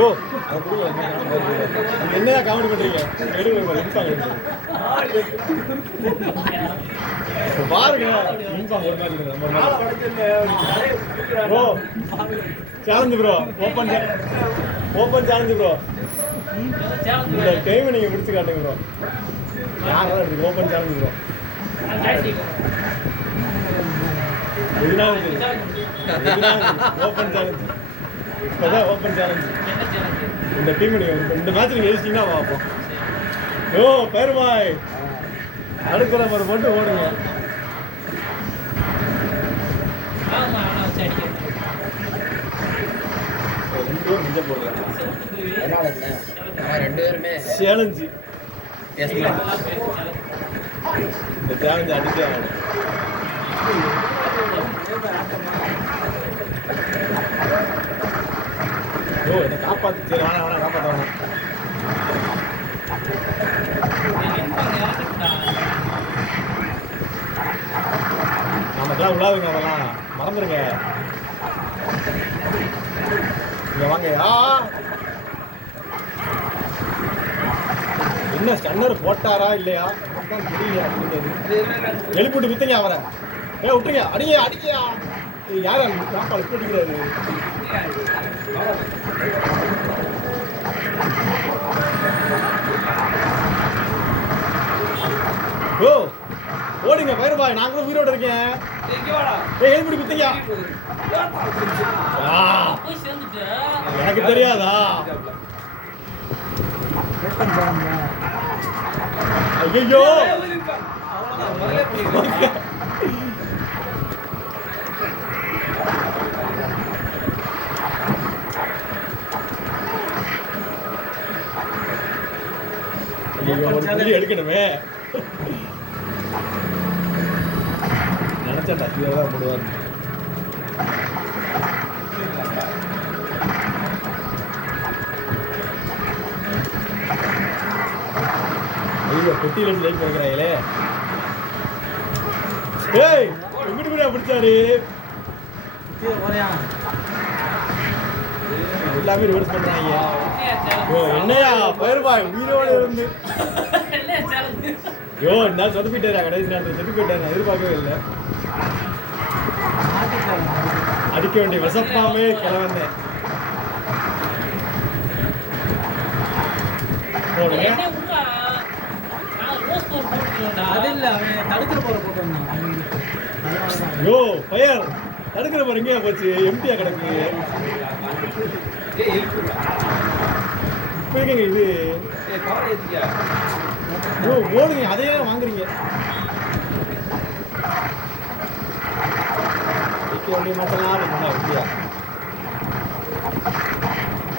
ஓ என்னதான் காமெடி பண்றீங்க? பாருங்க ஒரு bro challenge bro open challenge bro இந்த டைமை நீங்க முடிச்சு காட்டுங்க ப்ரோ. யாரெல்லாம் இருக்கு open challenge bro. Open challenge இப்போதான் ஓப்பன் சேலஞ்சு. இந்த டீம் நீங்கள் இந்த மேட்ச் நீங்கள் ஜெயிச்சிங்கன்னா பார்ப்போம். ஓ பேருமாய் அடுக்கிற மாதிரி மட்டும் ஓடுங்க. ரெண்டு பேருமே சேலஞ்சு இந்த சேலஞ்சு அடிச்சே ஆகணும். ஓ என்னை காப்பாற்று. சரி வேணா காப்பாற்ற வேணாம். நமக்கெல்லாம் விழாதுங்க, அதெல்லாம் மறந்துருங்க. இங்க வாங்கயா. என்ன ஸ்டன்னர் போட்டாரா இல்லையா தெரியல. எழுப்பிட்டு வித்துங்க அவரை. விட்டுருங்க. அடிக்கையா யார சாப்பாடு போட்டுக்கிறாரு. ஓ ஓடுங்க பயிர்பாய். நான் கூட உயிரோட இருக்கேன். எழுப்பிட்டு வித்துங்க. எனக்கு தெரியாதா? ஐயோ எடுக்கணுமே நினைச்சா டக்குதான் போடுவார். பெட்டியில லைட் வைக்கிறாங்களே. ஏய் எங்கிட்டு கூட பிடிச்சாரு. எல்லாமே ரிவர்ஸ் பண்றாங்க. என்னையா பயிர்பாய் உயிரோட இருந்து என்ன சொத்து போயிட்டாரா? கடைசி நேரத்தில் செத்து போயிட்டாரு. எதிர்பார்க்கவே இல்லை. அடிக்க வேண்டிய விசப்பாமே கிளவந்தேன். போடுங்க. யோ பையர் தடுக்கிற பாரு எங்கேயா போச்சு? எம்டியா கிடக்கு. இப்ப எங்க இது ஓடுங்க. அதையே வாங்குறீங்க.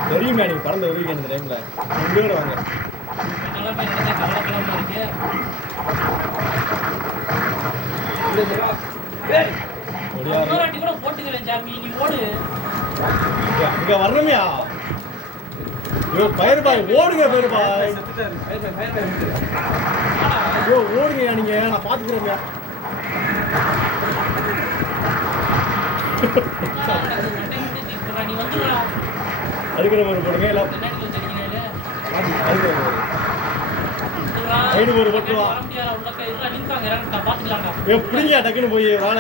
தெரியுமா நீங்க பறந்த உதவிக்கு அந்த டைம்ல ரெண்டு வாங்க. இங்க வரணுமியா? பயிர்பாய் ஓடுங்க. பயிர்பாய் ஓடுங்க. நீங்க நான் பாத்துக்கிறேங்க. அதுக்கிற மாதிரி போடுங்க. எல்லாம் ஒரு பட்டுவா எப்படிங்க டக்குன்னு போய் வாழ.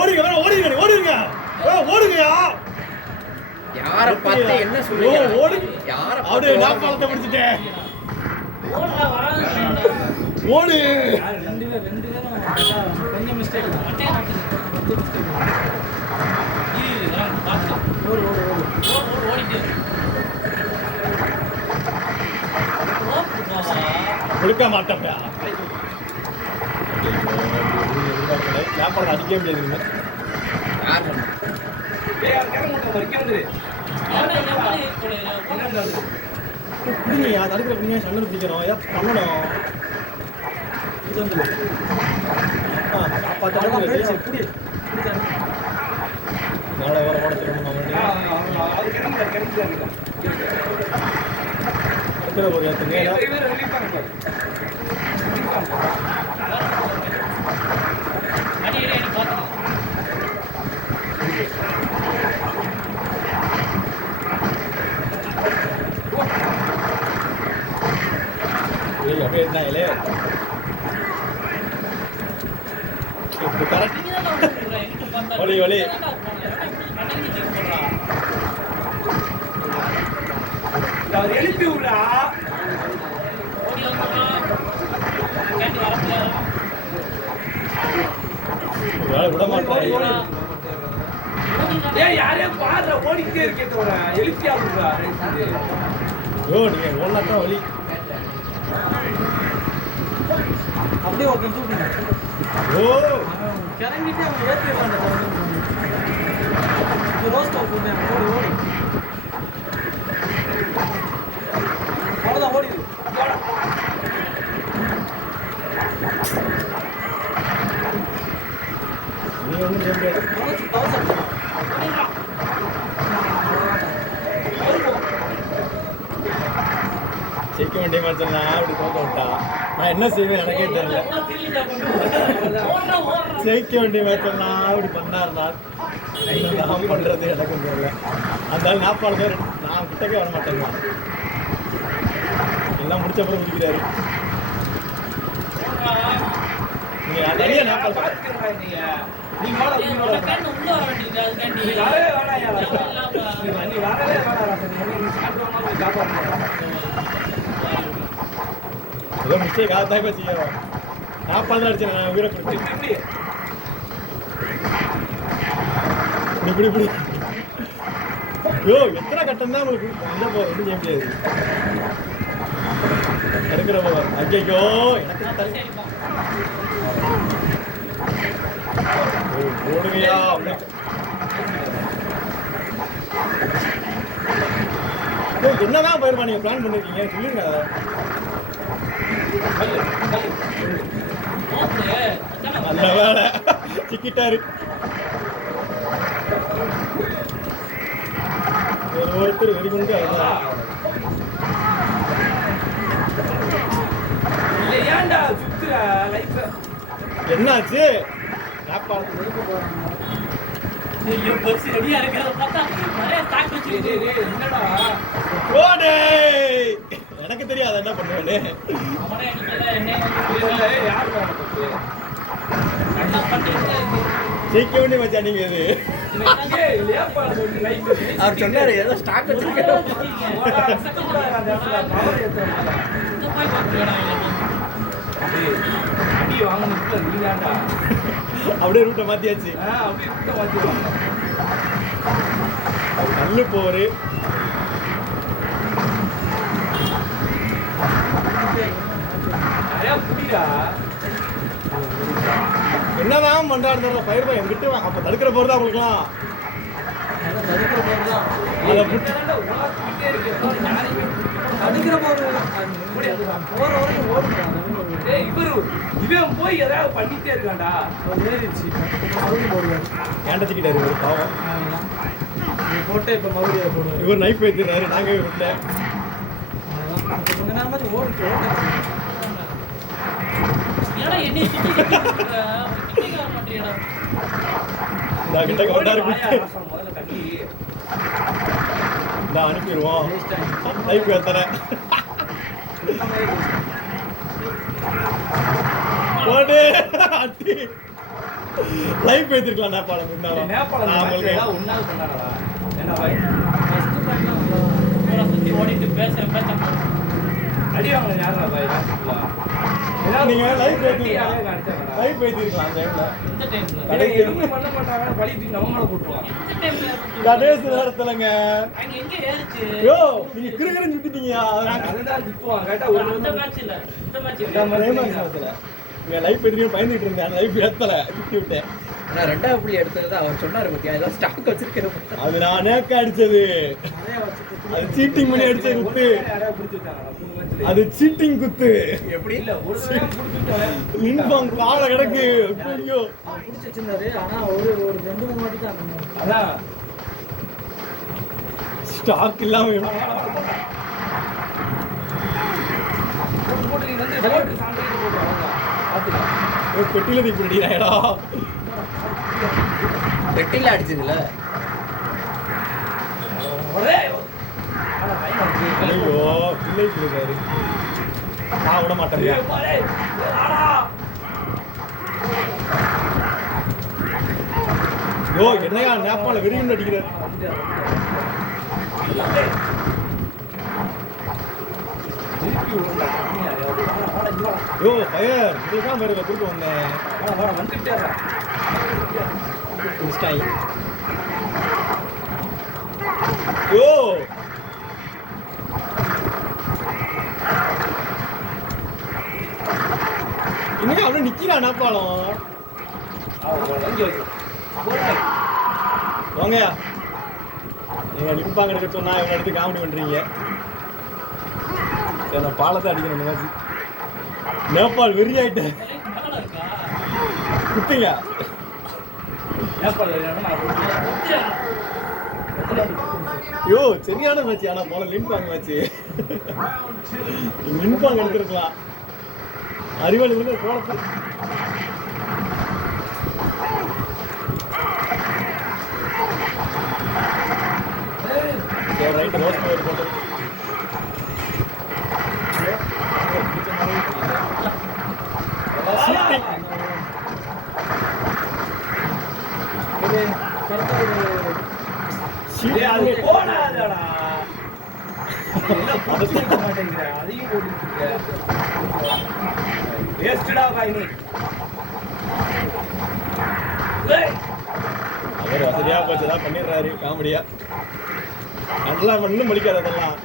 ஓடுங்க ஓடுங்க ஓடுங்க ஓடுங்கயா. யார பார்த்து என்ன சொல்றீங்க? ஓடுங்க. யார அப்படியே நான் பாலத்தை பிடிச்சிட்டேன். ஓடு. ரெண்டு பேரும் கொஞ்சம் மிஸ்டேக். கொடுக்க மாட்டேன். வியாபாரம் அடிக்க முடியாது. பிடிங்கயா தடுக்கிற பிடிங்க. சண்டை பிடிக்கணும். ஏன் பண்ணணும்? ஒரு திருப்பி எடுத்தாங்களே கரெக்ட் வலி வலி எழுப்பி விடா விட மாட்டாங்க ஏய் யாரையும் பாடுற ஓடிக்கிட்டே இருக்கே தவிர எழுப்பி ஆகுறா ஐயோ நீங்க ஓடலாம் வலி அப்படியே ஒரு தூக்குங்க ஓ கிளம்பிட்டு அவன் ஏற்றிடுவாங்க ரோஸ் டாப் போட்டேன் ஓடி ஓடி அவ்வளோதான் ஓடிடு நீ ஒன்றும் செய்ய முடியாது ஜெயிக்க வேண்டிய மாதிரி சொன்னா அப்படி தோக்க விட்டா நான் என்ன செய்வேன் எனக்கே தெரியல ஜெயிக்க வேண்டிய மாதிரி சொன்னா அப்படி பண்ணாருனா நான் பண்றது எனக்கும் தெரியல அந்த நாப்பாள் பேர் நான் கிட்டக்கே வர மாட்டேங்க எல்லாம் முடிச்ச அப்புறம் முடிக்கிறாரு நீங்க தனியா நாப்பாள் நீ வரவே ஏதோ மிஸ்டேக் ஆகத்தான் இப்போ செய்யறோம் நாப்பாள் தான் அடிச்சேன் நான் உயிரை பிடிச்சி இப்படி இப்படி ஐயோ எத்தனை கட்டம் தான் உங்களுக்கு எந்த போக ஒன்றும் செய்ய முடியாது எடுக்கிற போக ஐயோ எனக்கு ஓடுகையா என்னதான் பயிர்மா நீங்க பிளான் பண்ணிருக்கீங்க சொல்லுங்க நல்ல வேலை சிக்கிட்டாரு ஒருத்தர் வெறிகுண்டு ஏன்டா சுத்துற லைஃப் என்னாச்சு எனக்கு தெரியாது என்ன பண்ணுவேன்னு ஜெயிக்க வேண்டிய மச்சா நீங்க இது அவர் சொன்னாரு ஏதோ ஸ்டாக் அடி வாங்கணும்ல நீதான்டா அப்படியே ரூட்டை மாத்தியாச்சு அப்படியே ரூட்டை மாத்திடுவாங்க நல்லு போரு நிறையா புடிடா என்னதான் பண்றாரு பயிர் பையன் கிட்ட அப்ப தடுக்கிற போறது தான் அவங்களுக்குலாம் அதை புட்டு இவன் போய் ஏதாவது பண்ணிட்டே இருக்கான்டா ஏண்டச்சிக்கிட்டாரு ஒரு பாவம் போட்டு இப்ப மறுபடியும் போடுவோம் இவர் நைஃப் வைத்துறாரு நாங்க விட்டல கிட்ட கொண்டாரு அனுப்பிடுவோம் நைஃப் வைத்தன போடு அட்டி லைஃப் வைத்திருக்கலாம் நேபாளம் நேபாளம் ஒன்னாவது பண்ணாடா என்ன பாய் ஓடிட்டு பேசுறேன் அடி வாங்க யாரா பாய் நீங்க லைஃப் வைத்திருக்கலாம் அந்த டைம்ல எதுவுமே பண்ண மாட்டாங்க வலி நம்ம மேல போட்டுருவாங்க கடைசி நேரத்துலங்க யோ நீங்க கிருகிருன்னு சுத்திட்டீங்க அதுதான் திட்டுவாங்க கேட்டா ஒரு மேட்ச்ல இங்க லைஃப் எடுத்து பயந்துட்டு இருந்தேன் லைஃப் ஏத்தல சுத்தி விட்டேன் நான் ரெண்டாவது புள்ளி எடுத்தது அவர் சொன்னாரு பத்தியா ஏதோ ஸ்டாக் வச்சிருக்கேன் அது நானே அடிச்சது அது சீட்டிங் பண்ணி அடிச்ச குத்து அது சீட்டிங் குத்து எப்படி இல்ல ஒரு இன்ஃபார்ம் கால கிடக்கு ஐயோ புடிச்சு வச்சிருந்தாரு ஆனா ஒரு ஒரு 2-3 வாட்டி தான் அதான் ஸ்டாக் இல்லாம போட்டு நீ வந்து போட்டு சாண்டிட்டு போடு அவ்வளவுதான் ஒரு பெட்டில தீ பிடிடா வெட்டில அடிச்சதுல ஒரே ஐயோ பிள்ளை இருக்காரு நான் விட மாட்டேன். யோ என்னையா நேபாள வெறியும் அடிக்கிறார். யோ பயர் இதுதான் வேற குறுக்க வந்தேன். யோ இன்னும் அவனை நிக்கிறான் நேபாளம். வாங்கயா நீங்க லிம்பாங்க எடுக்க சொன்னா இவங்க எடுத்து காமெடி பண்றீங்க. சரி நான் பாலத்தை அடிக்கிறேன் இந்த மாதிரி. நேபாள் வெறி ஆயிட்டேன் குத்திங்க. ஐயோ சரியான மேட்ச். ஆனா போல லிம்பாங்க மேட்ச். லிம்பாங்க எடுத்துருக்கலாம். அறிவாளி வந்து போலத்தை ரைட் ரோஸ் போட்டு அவர் வசதியா போச்சுதான் பண்ணிடுறாரு காமெடியா. நல்லா இன்னும் மடிக்காது அதெல்லாம்.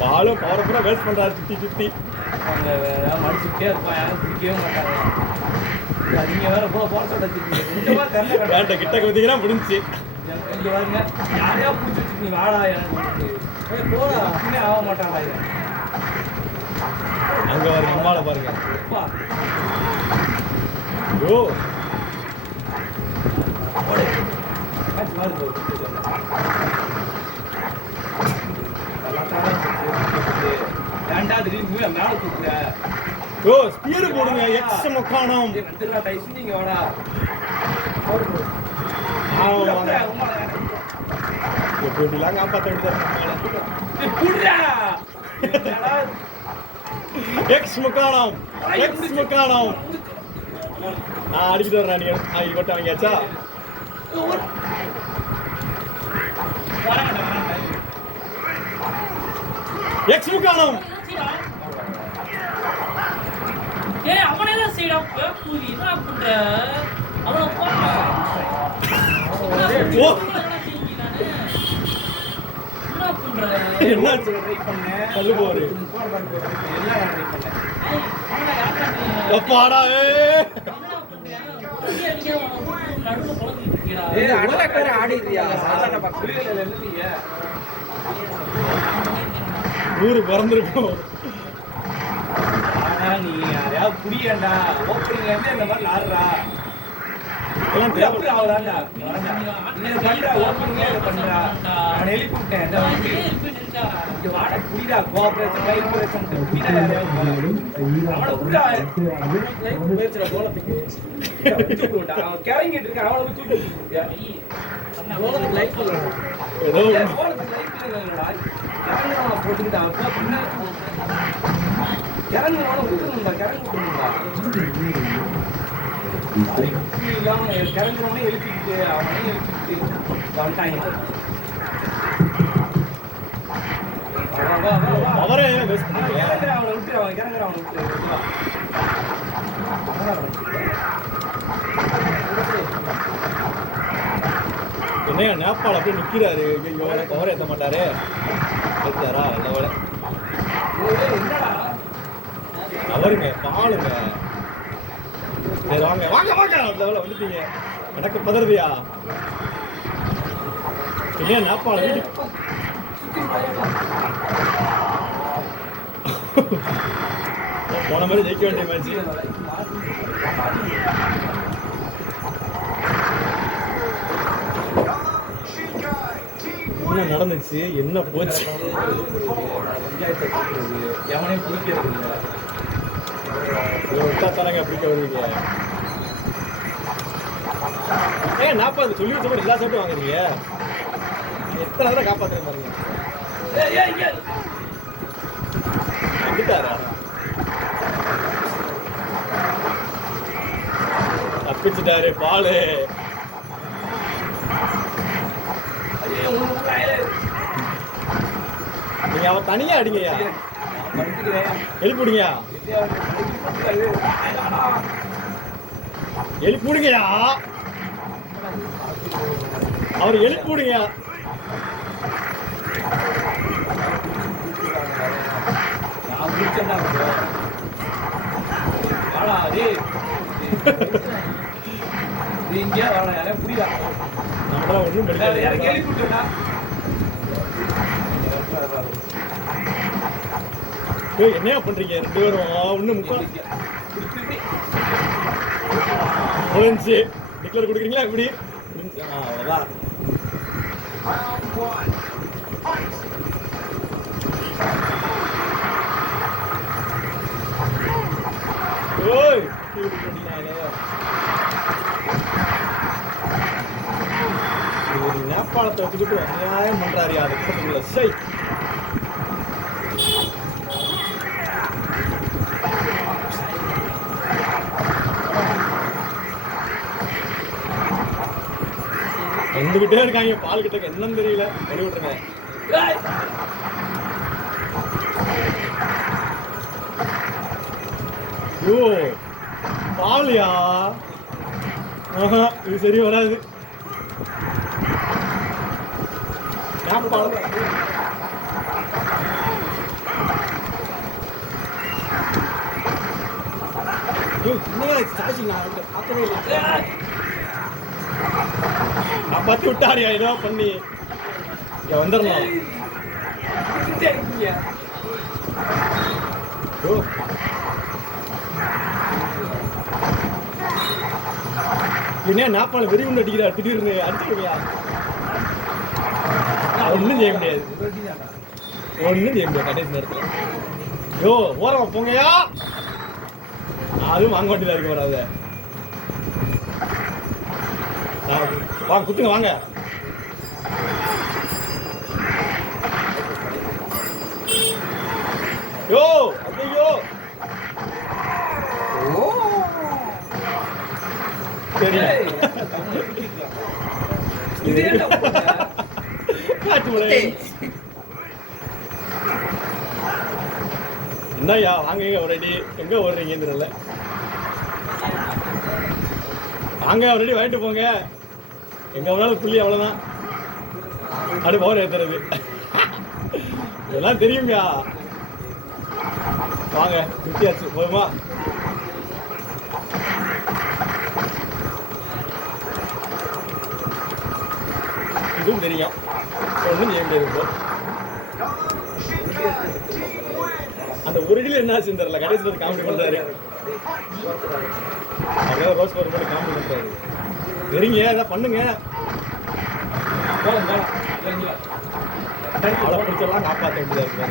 பாலும் பவரப்புறா வேஸ்ட் பண்றாரு சுத்தி சுத்தி. மடிச்சுட்டே இருப்பான், யாரும் பிடிக்கவே மாட்டாங்க. நீங்க வேற வேண்ட கிட்ட குதிங்கன்னா முடிஞ்சு. இங்க வாங்க, யாரையா பிடிச்சி வச்சுக்கீங்க வாடா எனக்கு போடா ஆக மாட்டாங்க. அங்க ஒரு அம்மாவை பாருங்க. ஓ ஓ ஸ்பீடு போடுங்க. எக்ஸ் மக்கானம் நீங்க வாடா எப்படிலாம் காப்பாற்ற எக்ஸ் மக்கானம் எக்ஸ் மக்கானம். நான் அடிச்சுட்டு வர்றேன். நீங்க கொட்ட வாங்கியாச்சா? எக்ஸ் முக்கானம். ஏய் அவனே தான் சைடா பூரி என்ன பண்ற? அவன போ. ஓ என்ன பண்ற? என்ன ட்ரை பண்ண கல்லு போரு எல்லாம் ட்ரை பண்ணேன். அப்பாடா நடுவுல குழந்தை இருக்கீடா. ஏய் அடலக்கற ஆடிறியா? சாதாரண பக்கத்துல எழுதிய ஊரு பறந்துருக்கும். ஆனா நீ யாரையாவது புரியண்டா. ஓப்பனிங்ல இருந்து இந்த மாதிரி ஆடுறா எல்லாம் அப்படி ஆகுதாண்டா. நீ பண்ற ஓப்பனிங்ல இதை பண்றா. நான் எழுப்பிட்டேன். இந்த வந்து இங்க வாட புரியுதா? கோஆபரேஷன் கைபரேஷன் புரியுதா? யாரையாவது அவனை புரியுதா? பேசுற போலத்துக்கு அவன் கிறங்கிட்டு இருக்கான். அவனை தூக்கி போலத்துக்கு லைஃப் ஏதோ போலத்துக்கு லைஃப் இல்லைடா. கிறங்கவனை போட்டுக்கிட்டான். கிறங்கவனை விட்டுருந்தா. கிறங்க விட்டுருந்தா. கிறங்கவனே எழுப்பிக்கிட்டு அவனே எழுப்பிக்கிட்டு வந்துட்டாங்க. அவரே வேஸ்ட் பண்ணீங்க. அவனை விட்டு அவன் கிறங்குற அவனை விட்டு என்னையா நேபாள் அப்படியே நிக்கிறாரு. ஐயோ கவர் ஏற்ற மாட்டாரு. ஏத்தாரா இல்ல அவருங்க பாலுங்க. சரி வாங்க வாங்க வாங்க. லெவல வந்துட்டீங்க. எனக்கு பதறதியா? இல்லையா நேபாள வீட்டுக்கு போன மாதிரி ஜெயிக்க வேண்டிய மேட்ச். என்ன நடந்துச்சு? என்ன போச்சு? எவனையும் பிடிக்கிறது இல்லை. விட்டா தரங்க பிடிக்க வருவீங்க. நாற்பது சொல்லி வச்ச மாதிரி எல்லா சோட்டும் வாங்குறீங்க. எத்தனை தடவை காப்பாற்றுற பாருங்க. அடிச்சிட்டாரா? தப்பிச்சிட்டாரு பாலு. நீங்க அவன் தனியா அடிங்கய்யா, எழுப்பிடுங்கயா, எழுப்பிடுங்கயா, அவர் எழுப்பிடுங்கயா. நம்மளாம் ஒண்ணும் என்னையா பண்றீங்க ரெண்டு பேரும்? ஒண்ணு முக்கால் முடிஞ்சு டிக்ளேர் கொடுக்குறீங்களா எப்படி? அவ்வளவுதான். ஓய் ஒரு நேபாளத்தை வச்சுக்கிட்டு அநியாயம் பண்றாரு அது கூட்டத்துக்குள்ள. சை வந்துகிட்டே இருக்காங்க பால் கிட்ட, என்னன்னு தெரியல. வெளி விட்டுருங்க. ஓ பாலியா? இது சரி வராது. பத்தி விட்டாரியா ஏதோ பண்ணி வந்துடலாம். என்ன நாப்பால வெறி ஒன்று அடிக்கிறார் திடீர்னு அடிச்சுடுவியா? ஒன்றும் செய்ய முடியாது, ஒன்றும் செய்ய முடியாது கடைசி நேரத்தில். யோ ஓரமா போங்கயா, அதுவும் வாங்க வேண்டியதா இருக்கு வராத. வாங்க குத்துங்க வாங்க. யோ ஐயோ சரி என்னய்யா வாங்க ஒரேடி எங்க ஓடுறீங்கன்னு தெரியல. வாங்க ஒரேடி வாங்கிட்டு போங்க, எங்க வேணாலும் புள்ளி அவ்வளவுதான். அப்படி பவர் ஏத்துறது இதெல்லாம் தெரியுங்க. வாங்க குத்தியாச்சு போதுமா? இதுவும் தெரியும், ஒன்றும் செய்ய முடியாது. இப்போ அந்த ஒரு அடியில் என்ன ஆச்சுன்னு தெரியல. கடைசியில் காமெடி பண்றாரு, அப்படியே ரோஸ் பவர் போட்டு காமெடி பண்றாரு. சரிங்க ஏதாவது பண்ணுங்க. அவளை பிடிச்செல்லாம் காப்பாற்ற வேண்டியதா இருக்கு.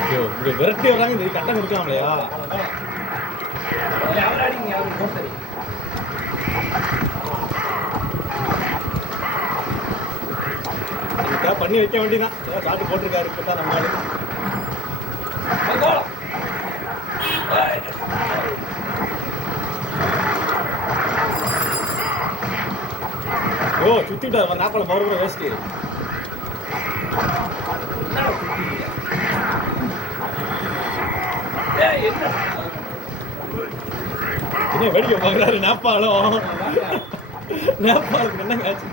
இங்க விரட்டி வர்றாங்க, இந்த கட்டம் கொடுக்கலாம் இல்லையா? பண்ணி வைக்க வேண்டியதான். காட்டு போட்டிருக்காரு இப்பதான் நம்ம ஆளு. ஓ சுத்திட்டாரு நாப்பால பவர் கூட வேஸ்ட். என்ன வேடிக்கை பார்க்குறாரு நேபாளம்? நேபாளுக்கு என்ன ஆச்சு?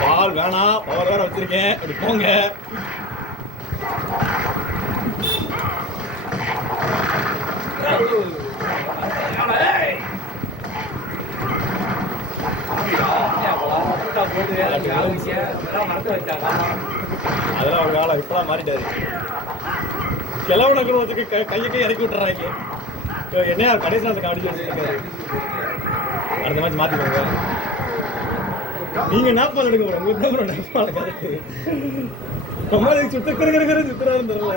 பால் வேணாம், பவர் வேற வச்சிருக்கேன், அப்படி போங்க. அதெல்லாம் ஒரு காலம் இப்பெல்லாம் மாறிட்டாரு. கிழவன குடும்பத்துக்கு கையை இறக்கி விட்டுறாங்க. என்னையா கடைசியில் அந்த காமெடி வச்சிருக்காரு. அடுத்த மாதிரி மாத்திக்கோங்க. நீங்க நாப்பால் எடுக்க போற உங்களுக்கு நாப்பால கரெக்ட். நம்ம சுத்துக்கிற சுத்துறாரு தெரியல.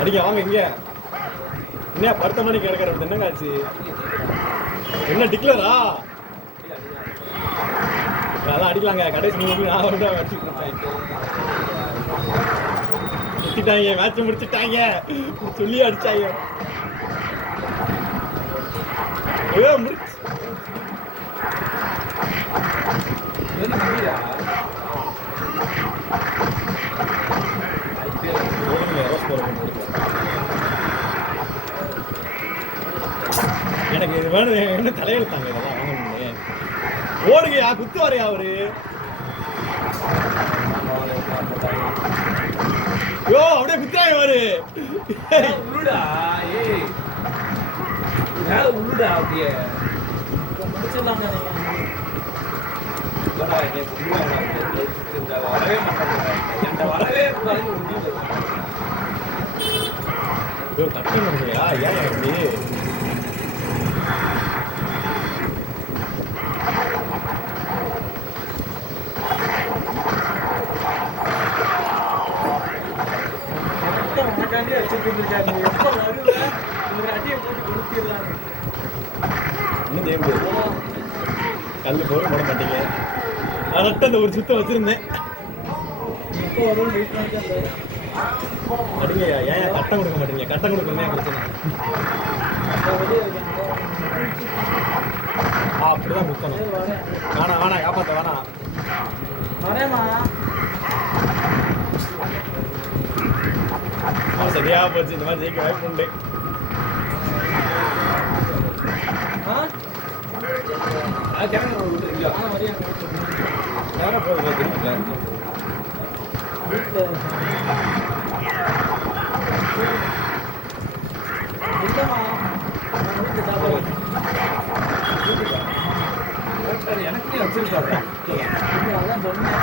அடிக்க வாங்க இங்க. என்ன 10 மணிக்கு கிடக்கிறது என்னங்க ஆச்சு? என்ன டிக்ளரா? அதான் அடிக்கலாங்க. கடைசி 3 நான் வந்து முடிச்சுட்டாங்க, மேட்ச் முடிச்சுட்டாங்க சொல்லி அடிச்சாங்க. முடிச்சு எனக்கு இது வேணும், என்ன தலையெழுத்தாங்க இதெல்லாம் வாங்கணும்னு. ஓடுங்கயா, குத்து வரையா அவரு. யோ அப்படியே குத்துறாங்க அவரு. உள்ளுடா ஏய் மேல உள்ளுடா அப்படியே முடிச்சிடலாங்க. வரவே மாட்டாங்க, வரவே கஷ்டம் பண்ணுறியா? ஏன் அப்படி உனக்காண்டி அடிச்சுட்டு இருக்காங்க. எப்போ வருவ ஒரு அடியை போட்டு கொடுத்துடலாம். இன்னும் செய்ய முடியாது. கல் போட மாட்டீங்க. கரெக்டாக அந்த ஒரு சுத்தம் வச்சிருந்தேன். எப்போ வருவோம் வெயிட் பண்ணிட்டு அடிங்கய்யா, ஏன் கட்டம் கொடுக்க மாட்டீங்க? கட்டம் கொடுக்கணும் பிரச்சனை. அப்படிதான் குத்தணும். வேணாம் காப்பாற்ற வேணாம். வரேம்மா. சரியா போச்சு. இந்த மாதிரி ஜெயிக்க வாய்ப்பு உண்டு. நேரம் போகுது தெரியுங்களா? எனக்கு வச்சிருக்காங்க. அதான் சொன்னேன்.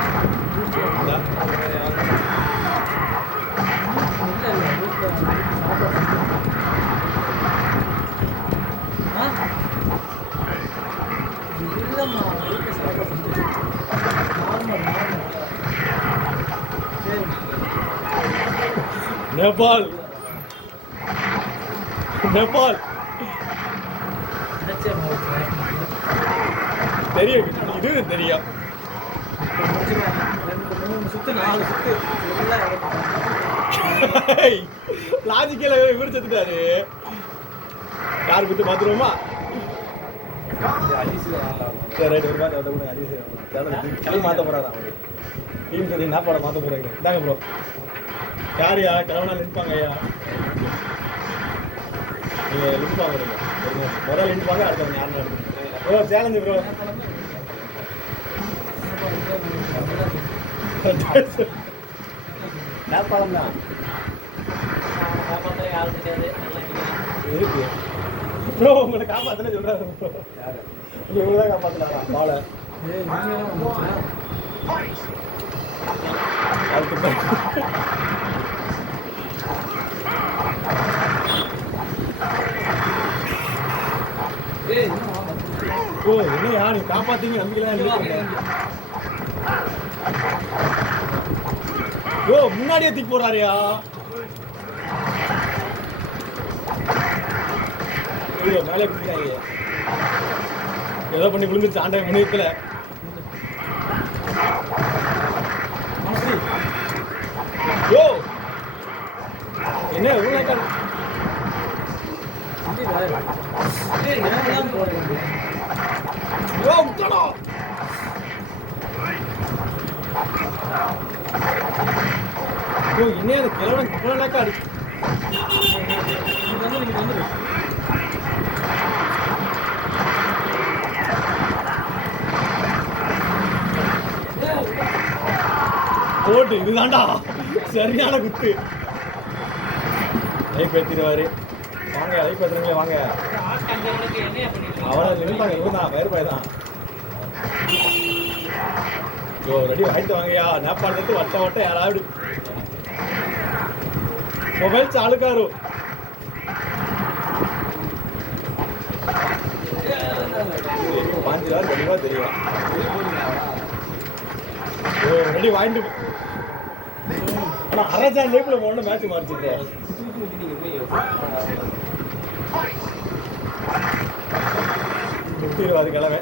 நேபாள் தெரியும், இது தெரியும். லாஜிக்கல இவர் செத்துட்டாரு. யார் குத்து மாத்துருவோமா? சரி ரைட், ஒரு மாதிரி மாற்ற போறாரு அவரு. டீம் சொல்லி என்ன போட மாற்ற போறாங்க. இந்தாங்க ப்ரோ. யாரையா கிழவனா நிற்பாங்க ஐயா. நீங்கள் நிற்பாங்க முதல்ல நிற்பாங்க, அடுத்தவங்க யாருன்னு ப்ரோ. Challenge bro. நேபாளம் தான் இருக்கு ப்ரோ. உங்களை காப்பாத்தல சொல்றாரு ப்ரோ. இவங்க தான் காப்பாத்தினாரா பாலை? ஓ என்னையா நீ காப்பாத்தீங்க நம்பிக்கலாம். யோ முன்னாடியே தூக்கி போறாரியா? மேலே பிடிக்காங்க. ஏதோ பண்ணி விழுந்துச்சு ஆண்டை முனையத்துல. யோ என்ன என்ன கிழவன் கிழவனாக்கா அடி போட்டு இதுதான்டா சரியான குத்து. லைஃப் ஏற்றிடுவாரு. வாங்க லைஃப் ஏற்றுறீங்களே வாங்க. அவனை நினைப்பாங்க இவன் வேறுபாய் தான். ஓ ரெடி வாங்கிட்டு வாங்கயா. நேபாளத்து வட்ட வட்ட யாராவது மொபைல் சாலுக்காரு. பாஞ்சிரூவா தெளிவா தெரியும். ஓ ரெடி வாங்கிட்டு. ஆனால் அரசாங்க லைஃப்ல ஒன்று மேட்ச் மாறிச்சுட்டேன். 120 கிழமை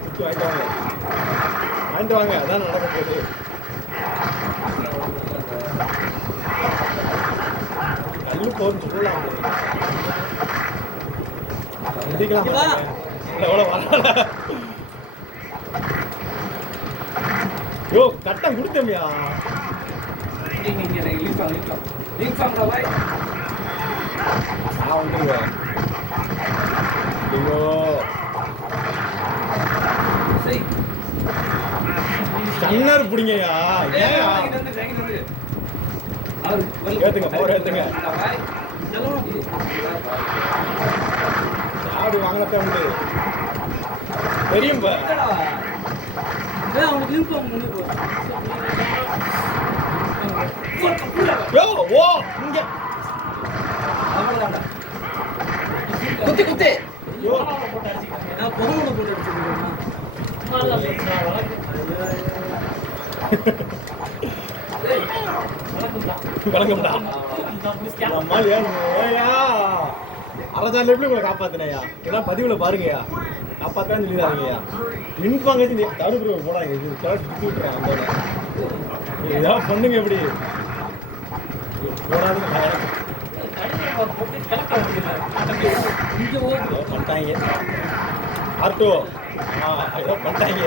வாங்கிட்டு வாங்க அதான் நடக்க போகுது. கல்லு போட்டு சொல்லலாம் எவ்வளோ வரல. யோ கட்டம் கொடுத்தமியா நான் வந்துடுவேன். ஐயோ கண்ணர் பிடிங்கயா. ஏத்துங்க பவர் ஏத்துங்க. சாப்பிடு வாங்கத்தான் உண்டு தெரியும். அவனுக்கு யூனிஃபார்ம் கொண்டு போ. யோ ஓ இங்க குத்து குத்து. யோ நான் புகழோட போட்டு அடிச்சிருக்கேன். கலங்கம்டா அம்மாலியா ஓயா அரசாங்க எப்படி உங்களை காப்பாத்தினையா இதெல்லாம் பதிவுல பாருங்கயா காப்பாத்தான்னு சொல்லிடாதீங்கயா. யூனிஃபார்ம் கட்சி தடுப்பு போடாங்க இது கலர் சுற்றி விட்டுறேன் அந்த ஏதாவது பண்ணுங்க எப்படி போடாதுன்னு பண்ணிட்டாங்க. ஆர்டோ ஏதோ பண்ணிட்டாங்க.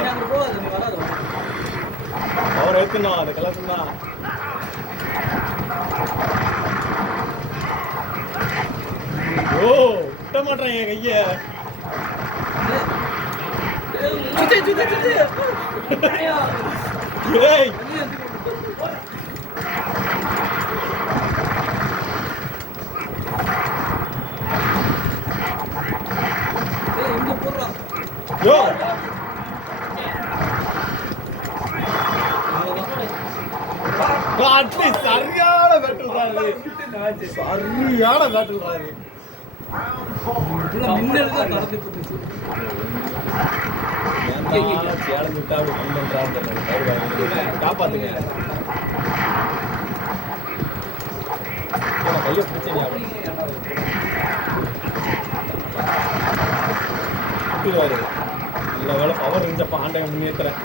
அவர் வைக்கணும் அந்த கலர்னா ஓ விட்ட மாட்டேன் என் கைய. ஏய் யோ சரியான பேட்டில் சரியான பேட்டில் காப்பாத்துங்க கைய பிடிச்சீங்க நல்ல வேலை பவர் இருந்தப்ப ஆண்டவன் முன்னேற்றுறேன்.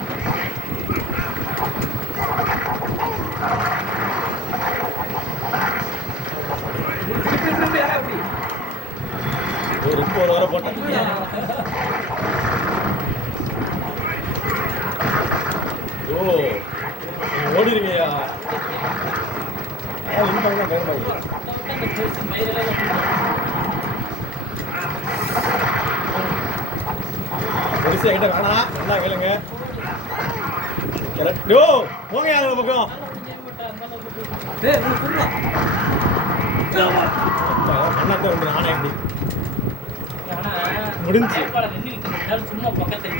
ஒரு 30 வரை போட்டேன். ஓ ஓடிருங்கய்யா. இன்பாங்க பயன்படுது பெருசா கிட்ட வேணாம் நல்லா கேளுங்க. யோ போங்க அந்த பக்கம் பண்ணாத உண்டு. நானே எப்படி முடிஞ்சு சும்மா பக்கத்துல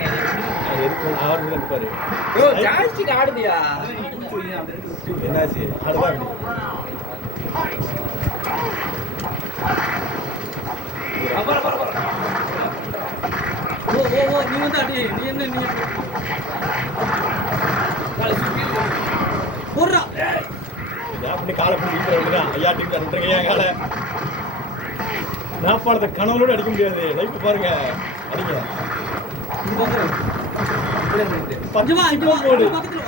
இருப்பாரு ஆடுதியா என்னாச்சு ஆடுதான் நீ வந்து அடி நீ என்ன நீ போடுறா அப்படி காலை பிடிச்சி வீட்டுல ஐயா டீம் தந்துருங்க என் காலை. நாப்பாளத்தை கனவுலோடு அடிக்க முடியாது. லைஃப் பாருங்க அடிங்க. பஞ்சமா இங்க போடு பக்கத்துல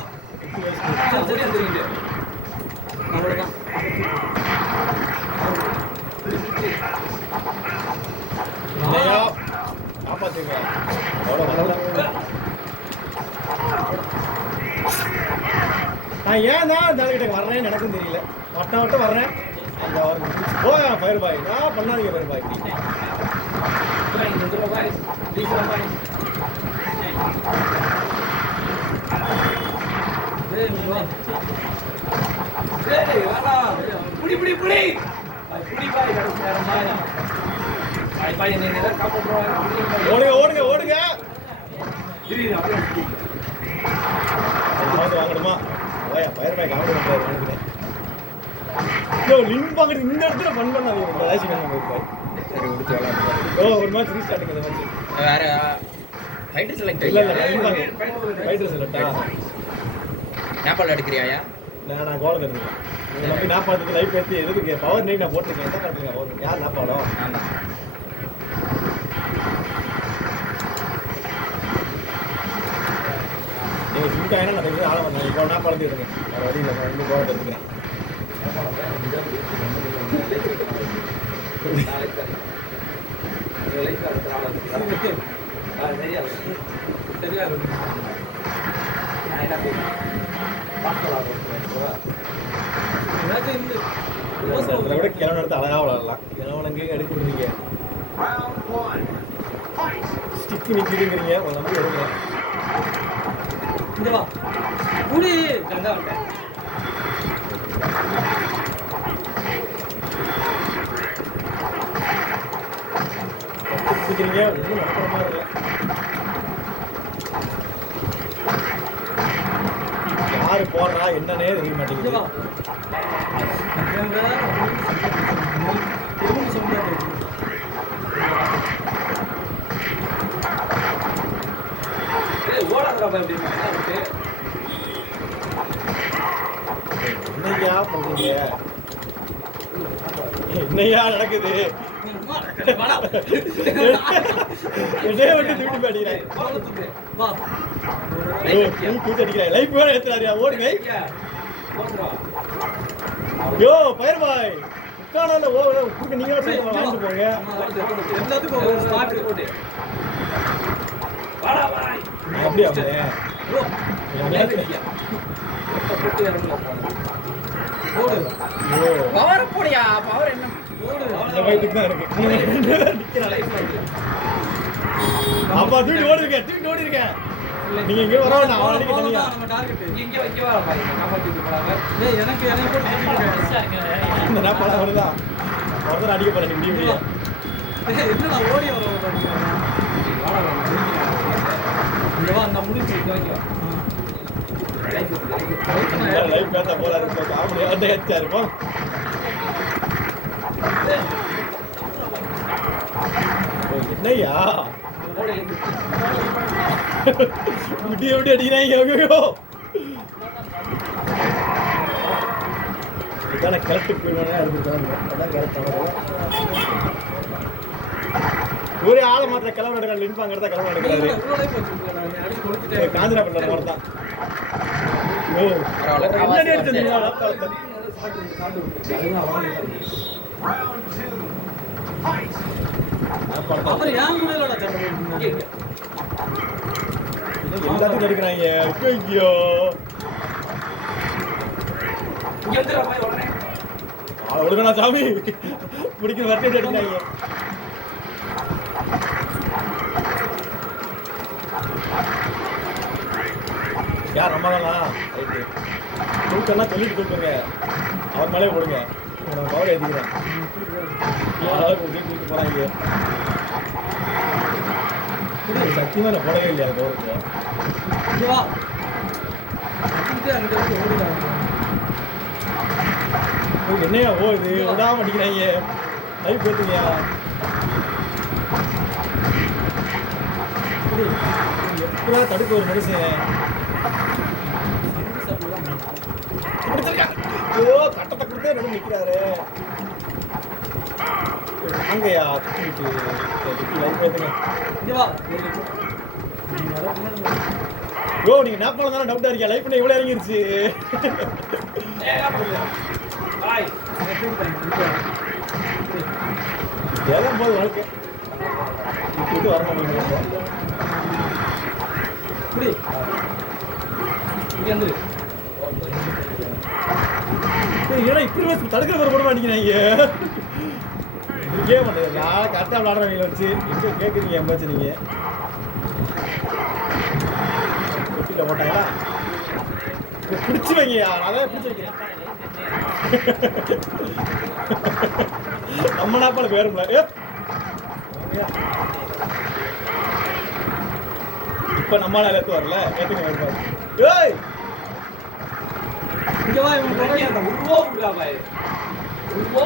அவ்வளவுதான். இல்லையா காப்பாத்துங்க. அவ்வளோ வரல. நான் ஏன் தான் ஜாலிகிட்ட வர்றேன்னு எனக்கும் தெரியல. வட்டம் வர்றேன் அந்த போயா ஃபயர் பாய் நான் பண்ணாதீங்க ஃபயர் பாய். ஓடுங்க ஓடுங்க ஓடுங்க. வாங்கணுமா ஓயா ஃபயர் பாய் காமெடி பண்றாரு. லிங்க் வாங்குறது இந்த இடத்துல ஃபன் பண்ணாதீங்க. ஓ ஒரு மேட்ச் ரீஸ்டார்டிங் அந்த மேட்ச் வேற ஃபைட்டர் செலக்ட் இல்ல இல்ல ஃபைட்டர் செலக்டா நேபாள் எடுக்கிறியாயா? நான் கோலம் தருவேன். உங்க நம்பி நான் பார்த்துட்டு லைஃப் ஏற்றி எதுக்கு பவர் நீ நான் போட்டிருக்கேன். எந்த பார்த்துருக்கேன் ஒரு யார் நான் பாடம் சிங்காயினா நான் தெரிஞ்சு ஆள வந்தேன் இப்போ நான் பழந்து விடுங்க வேறு வழி இல்லை நான் இன்னும் கோவத்தை எடுத்துக்கிறேன் இதை விட கிழவன் எடுத்து அழகாக விளாடலாம் கிழவன் எங்கேயும் எடுக்க விடுறீங்க ஸ்டிக்கு நிற்கிதுங்கிறீங்க உங்களை நம்பி எடுக்கிறேன் இங்க வா முடி கண்டா பிடிக்கிறீங்க ஒன்றும் நடக்கிற மாதிரி இல்லை யாரு போடுறா என்னன்னே தெரிய மாட்டேங்குது என்னையா பண்றீங்க என்னையா நடக்குது என்னைய விட்டு தூட்டி பாடிக்கிறேன் தூக்கி அடிக்கிறேன் லைஃப் வேற எடுத்துறாரியா ஓடுங்க யோ பயர் பாய் உட்காணால ஓ நீங்க விளாண்டு போங்க எல்லாத்துக்கும் ஒரு ஸ்டார்ட் போட்டு அப்படியா பவர் போடியா பவர் என்ன இந்த வயிற்றுக்கு தான் இருக்கு அப்பா தூக்கி ஓடி இருக்கேன் நீங்க இங்க வர வேண்டாம் அவன் அடிக்க தனியா நம்ம டார்கெட் இங்க வைக்கவா பாய் காப்பாத்திட்டு போறாங்க ஏய் எனக்கு இந்த நாப்பல வருதா ஒருத்தர் அடிக்க போறேன் முடியும் ஏய் என்னடா ஓடி வர இங்க வா நான் முடிச்சு வைக்க லைஃப் பேச போல இருக்கு காமெடி வந்து ஏச்சா இருப்போம் என்னையா முட்டி எப்படி அடிக்கிறாங்க ஐயோ இதான கரெக்ட் போயிடுவானே எடுத்துட்டாங்க அதான் கரெக்டான ஒரே ஆளை மாத்திர கிளம்ப எடுக்கிறாங்க லின்பாங்கிறத கிளம்ப எடுக்கிறாரு காந்திரா பண்ண மாதிரி தான் ஓ என்ன எடுத்துருந்தீங்களா அப்புறம் ஏன் கூட இல்லடா சண்டை எல்லாத்தையும் எடுக்கிறாங்க ஐயோ இங்க வந்து பாய் உடனே ஒழுங்கண்ணா சாமி முடிக்கிற வரட்டே அடிக்கிறாங்க யார் நம்ம தானா ரைட்டு தூக்கம்னா சொல்லிட்டு தூக்குங்க அவர் மேலே போடுங்க நான் பவர் ஏற்றிக்கிறேன் யாராவது தூக்கிட்டு போகிறாங்க சத்தியமாக நான் போடவே இல்லையா பவருக்கு இங்க வா அங்க ஓடிடா என்னையா ஓ இது விடாம அடிக்கிறாங்க லைஃப் பேசுங்கயா எப்படா தடுக்க ஒரு மனுஷன் ஐயோ கட்டத்தை கொடுத்தே ரெண்டு நிற்கிறாரு வாங்கய்யா துக்கி லைஃப் பேசுங்க இங்க வா யோ நீங்க நேப்பாளம் தானே டவுட்டா இருக்கியா லைஃப் பண்ண இவ்வளோ இறங்கிருச்சு பாய் எல்லாம் போது வாழ்க்கை விட்டு வர மாட்டேங்க புடி இங்க வந்து ஏன்னா இப்படி தடுக்கிற மாதிரி போட மாட்டேங்கிறாங்க இருக்கே மாட்டேங்க நான் கரெக்டாக விளாடுறவங்களை வச்சு எங்கே கேட்குறீங்க எம்பாச்சு நீங்க தொட்டியில் போட்டாங்களா பிடிச்சி வைங்கயா நான் தான் பிடிச்சி வைக்கிறேன் நம்ம நாப்பால பேரும்ல இப்ப நம்மளால எடுத்து வரல ஏத்துங்க வருவாரு ஏய் இங்க வா இவன் போறேன் அந்த உருவோ உருவா பாய் உருவோ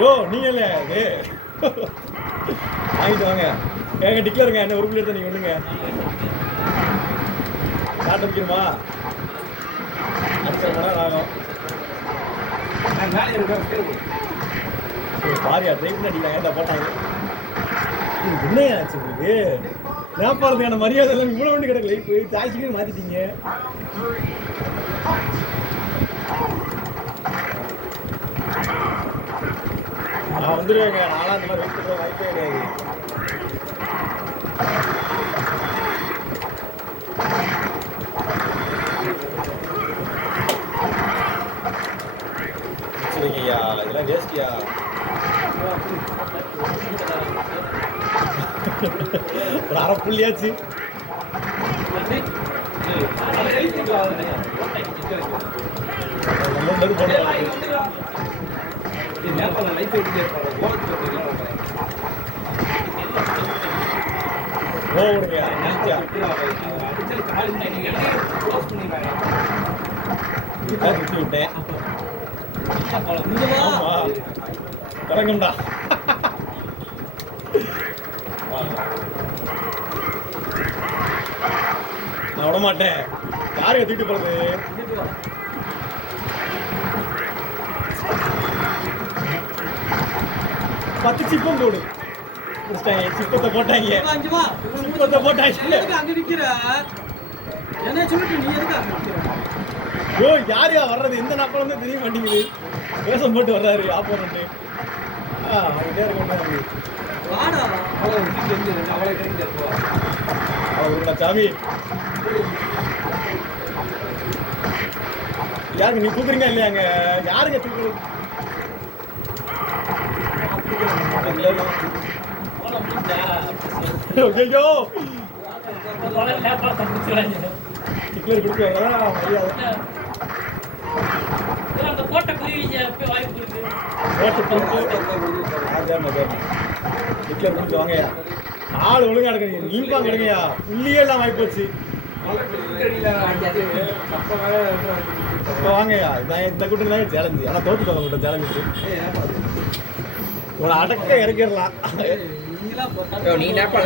ஓ நீங்க இல்ல இது வாங்கிட்டு வாங்க ஏங்க டிக்ளருங்க என்ன ஒரு பிள்ளை எடுத்து நீங்க விடுங்க காட்ட வைக்கணுமா அடுத்த மணி நேரம் ஆகும் நான் மேலே இருக்கேன் பாரியா ட்ரை பண்ணி அடிக்கிறாங்க இந்த போட்டாங்க என்னையா ஆச்சு உங்களுக்கு நேபாளத்துக்கான மரியாதை எல்லாம் இவ்வளவு ஒன்று கிடக்கல இப்போ தாய்ச்சிக்கு மாத்திட்டீங்க. நான் வந்துருவேங்க. நானும் அந்த மாதிரி வெயிட் பண்ற வாய்ப்பே கிடையாது. சரிங்கய்யா, இதெல்லாம் வேஸ்டியா. ஒரு அரை புள்ளியாச்சு. விட்டேன் கடங்கம்டா. நான் விட மாட்டேன். யாரைய தூக்கிட்டு போறது? பத்து சிப்பம் போடு. சிப்பத்தை போட்டாங்க. சிப்பத்தை போட்டாங்க. அங்க நிக்கிற என்ன சொல்லிட்டு நீ எதுக்கு அங்க நிக்கிற? யோ, யாரையா வர்றது? எந்த நாப்பம் வந்து தெரிய மாட்டேங்குது. வேஷம் போட்டு வர்றாரு ஆப்போனன்ட். அவங்ககிட்ட இருக்க வாடா அவங்களோட சாமி. யாருக்கு நீ தூக்குறீங்க இல்லையாங்க? யாருங்க தூக்குறது? ஐயோ, சிக்கலர் கொடுத்து வரதா மரியாதை. அந்த கோட்டை குருவி வாய்ப்பு இருக்கு. சிக்கலர் கொடுத்து வாங்கயா. ஆள் ஒழுங்கா எடுக்க நீம்பா கிடைங்கயா. உள்ளியே எல்லாம் வாய்ப்பு வச்சு வாங்கயா. இந்த கூட்டம் தான் சேலஞ்சு. ஆனால் தோத்துக்கோங்க கூட்டம் சேலஞ்சு. உங்களை அடக்க இறக்கிடலாம். நீ நேபாள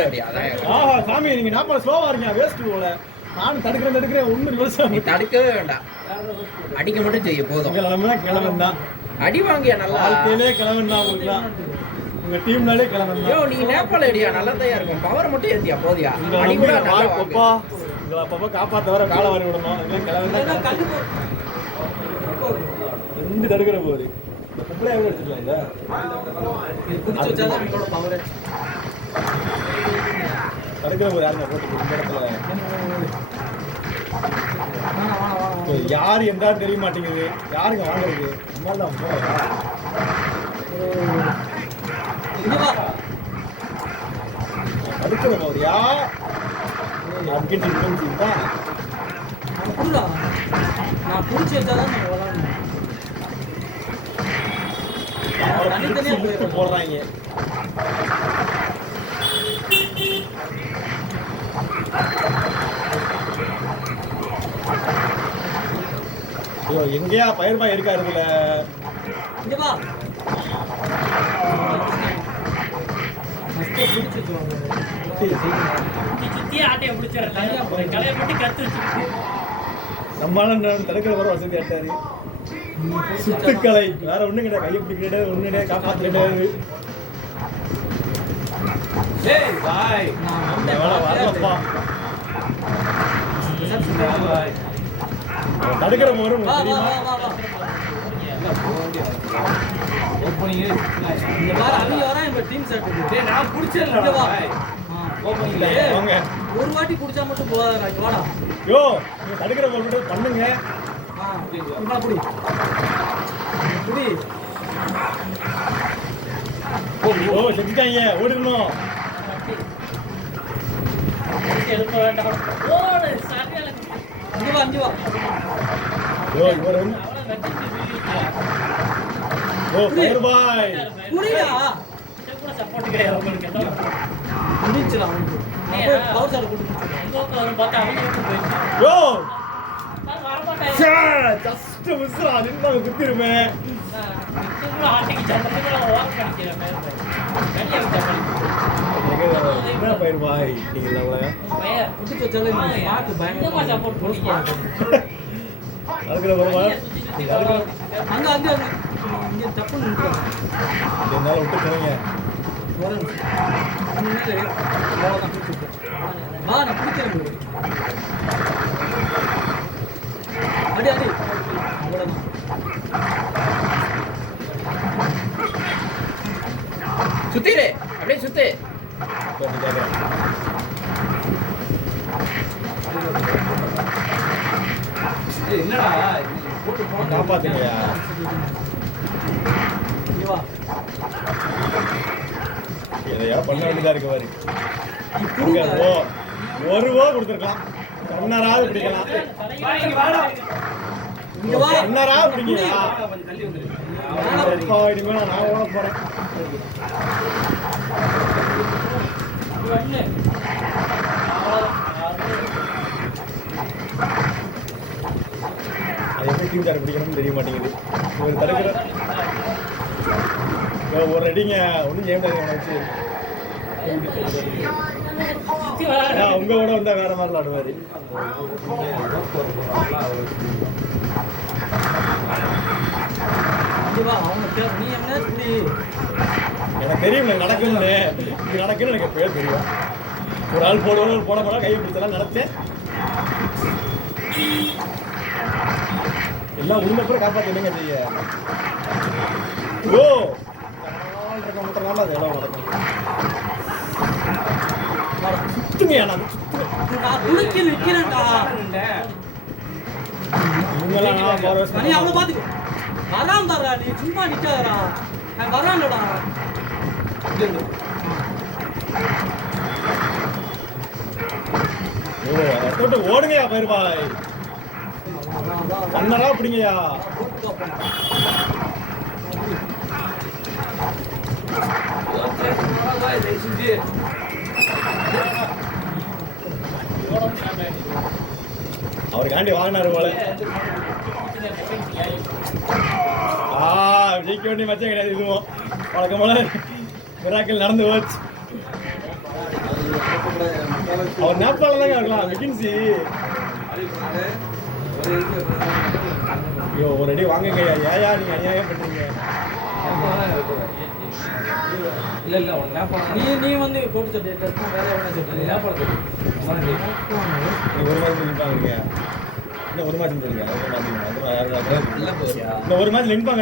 ஆஹா சாமி, நீங்க நேபாள ஸ்லோவா இருக்கீங்க. வேஸ்ட் போல. நானும் தடுக்கிறேன் ஒன்றும் யோசிச்சு தடுக்கவே வேண்டாம். அடிக்க மட்டும் செய்ய போதும். கிழவன் தான் அடி வாங்கியா நல்லா. வாழ்க்கையிலே கிழவன் தான் உங்களுக்கு. உங்க டீம்னாலே கிழவன் தான். நீ நேபாள அடியா நல்லதையா இருக்கும். பவர் மட்டும் ஏத்தியா போதியா. அடி கூட அப்பா உங்களை அப்பப்போ காப்பாற்ற வர காலை வாரி விடணும். இதெல்லாம் கிழவன் தான். எந்த தடுக்கிற போகுது. இந்த குப்பையை எவ்வளோ எடுத்துக்கலாம்? தடுக்கிற போது யாருங்க போட்டு இந்த இடத்துல யாரு என்றாலும் தெரிய மாட்டேங்குது. யாருங்க வாங்குறது? தான் தடுக்கிற போதியா நான் புடிச்சு வச்சாதான் போடுறாங்க. எங்கேயா பயிர்பாய் இருக்கா இருக்குல்ல? நம்மளால தடுக்கிற வர வசதி கேட்டாரு. சுத்துக்கலை வேற ஒண்ணும் கிடையாது. கையை பிடிக்கிட்டே ஒண்ணு கிடையாது. காப்பாற்ற கிடையாது. வரலப்பா. தடுக்கிற போது ஒரு வாட்டி குடிச்சா மட்டும் போதாதா? யோ, நீங்க தடுக்கிற போது பண்ணுங்க. ஓ செஞ்சுட்டாங்க. ஓடிடணும். எழுப்ப வேண்டாம். ஓடு சரியா அஞ்சு வா. யோ இவர் ஓ பயிர்பாய் புரியா? கூட சப்போர்ட் கிடையாது உங்களுக்கு. முடிச்சலாம் அவனுக்கு. பவர் சார் கொடுத்து உங்களுக்கு ஒரு பார்த்தா அவங்க போயிடுச்சு. யோ நான் வர மாட்டேன். Just miss. அதுக்கு நான் குத்திருமே. சும்மா ஆட்டிக்கு சட்டத்துல ஓவர் பண்ணிக்கிறேன். வெளிய விட்டா என்ன பயிர்பாய் நீங்க பையர் குட்டி வச்சாலே மாத்து பயங்கரமா சப்போர்ட் பண்ணுவாங்க. அதுக்கு வருமா? அங்க அங்க இங்க தப்பு நின்னுறாங்க. என்னால விட்டு போங்க. வரேன். முன்னால அவ்வளவுதான். வா நான் பிடிக்கிறேன் bro. அடி அடி அவ்வளவுதான். சுத்திடு அப்படியே சுத்து. கொஞ்சம் கேட்குறேன். என்னடா போட்டு போன காப்பாத்துங்கய்யா. இங்க வா. எதையா பண்ண வேண்டியதா இருக்கு பாரு. நீ இங்க புடுங்க. ஒரு ரூபா கொடுத்துருக்கலாம். கண்ணராவது பிடிக்கலாம். இங்க வா. கண்ணரா பிடிங்கயா. கொஞ்சம் தள்ளி வந்துரு. அப்பா, இனிமே நான் ஓட போறேன். அது எப்படி டீம் சார் பிடிக்கணும்னு தெரிய மாட்டேங்குது. ஒரு தடுக்கிற ஒரு அடிங்க ஒன்றும் செய்ய முடியாது அவனை வச்சு. உங்க கூட வந்தா வேற மாதிரி விளாடுவாரு. இங்க வா. அவனை பேர் நீ என்ன புடி. எனக்கு தெரியும் நடக்கும்னு. இது நடக்குன்னு எனக்கு எப்பயோ தெரியும். ஒரு ஆள் போடுவோம் போட போனா கையை பிடிச்சலாம் நினைச்சேன். எல்லாம் உள்ள காப்பாற்ற என்னங்க செய்ய. ஓ 4 நாள் அது எல்லாம் நடக்கும். சுத்துமையா நான் நான் குளிக்க நிக்கிறேன்டா. இவங்கெல்லாம் நீ அவனை பாத்துக்க. வரான் பாரா, நீ சும்மா நிக்காதடா. நான் வரான்டா. ஓடுங்கயா பயிர்பாய். கண்ணரா பிடிங்கயா. அவருக்காண்டி வாங்கினாரு போல. ஜெயிக்க வேண்டிய மச்சம் கிடையாது. இதுவும் வழக்கம் போல மிராக்கிள் நடந்து போச்சு. அவர் நேபாள தாங்க இருக்கலாம் மிகின்சி. ஐயோ ஒரு அடி வாங்குங்கய்யா. ஏயா நீங்க அநியாயம் பண்றீங்க. இல்ல இல்ல நீ வந்து போட்டு சொல்லிட்டு வேற எவனா சொல்லிட்டு நீங்க ஒரு மாதிரி நின்பாங்க. இன்னும் ஒரு மாதிரி நின்றுங்க. இந்த ஒரு மேட்ச் நின்பாங்க.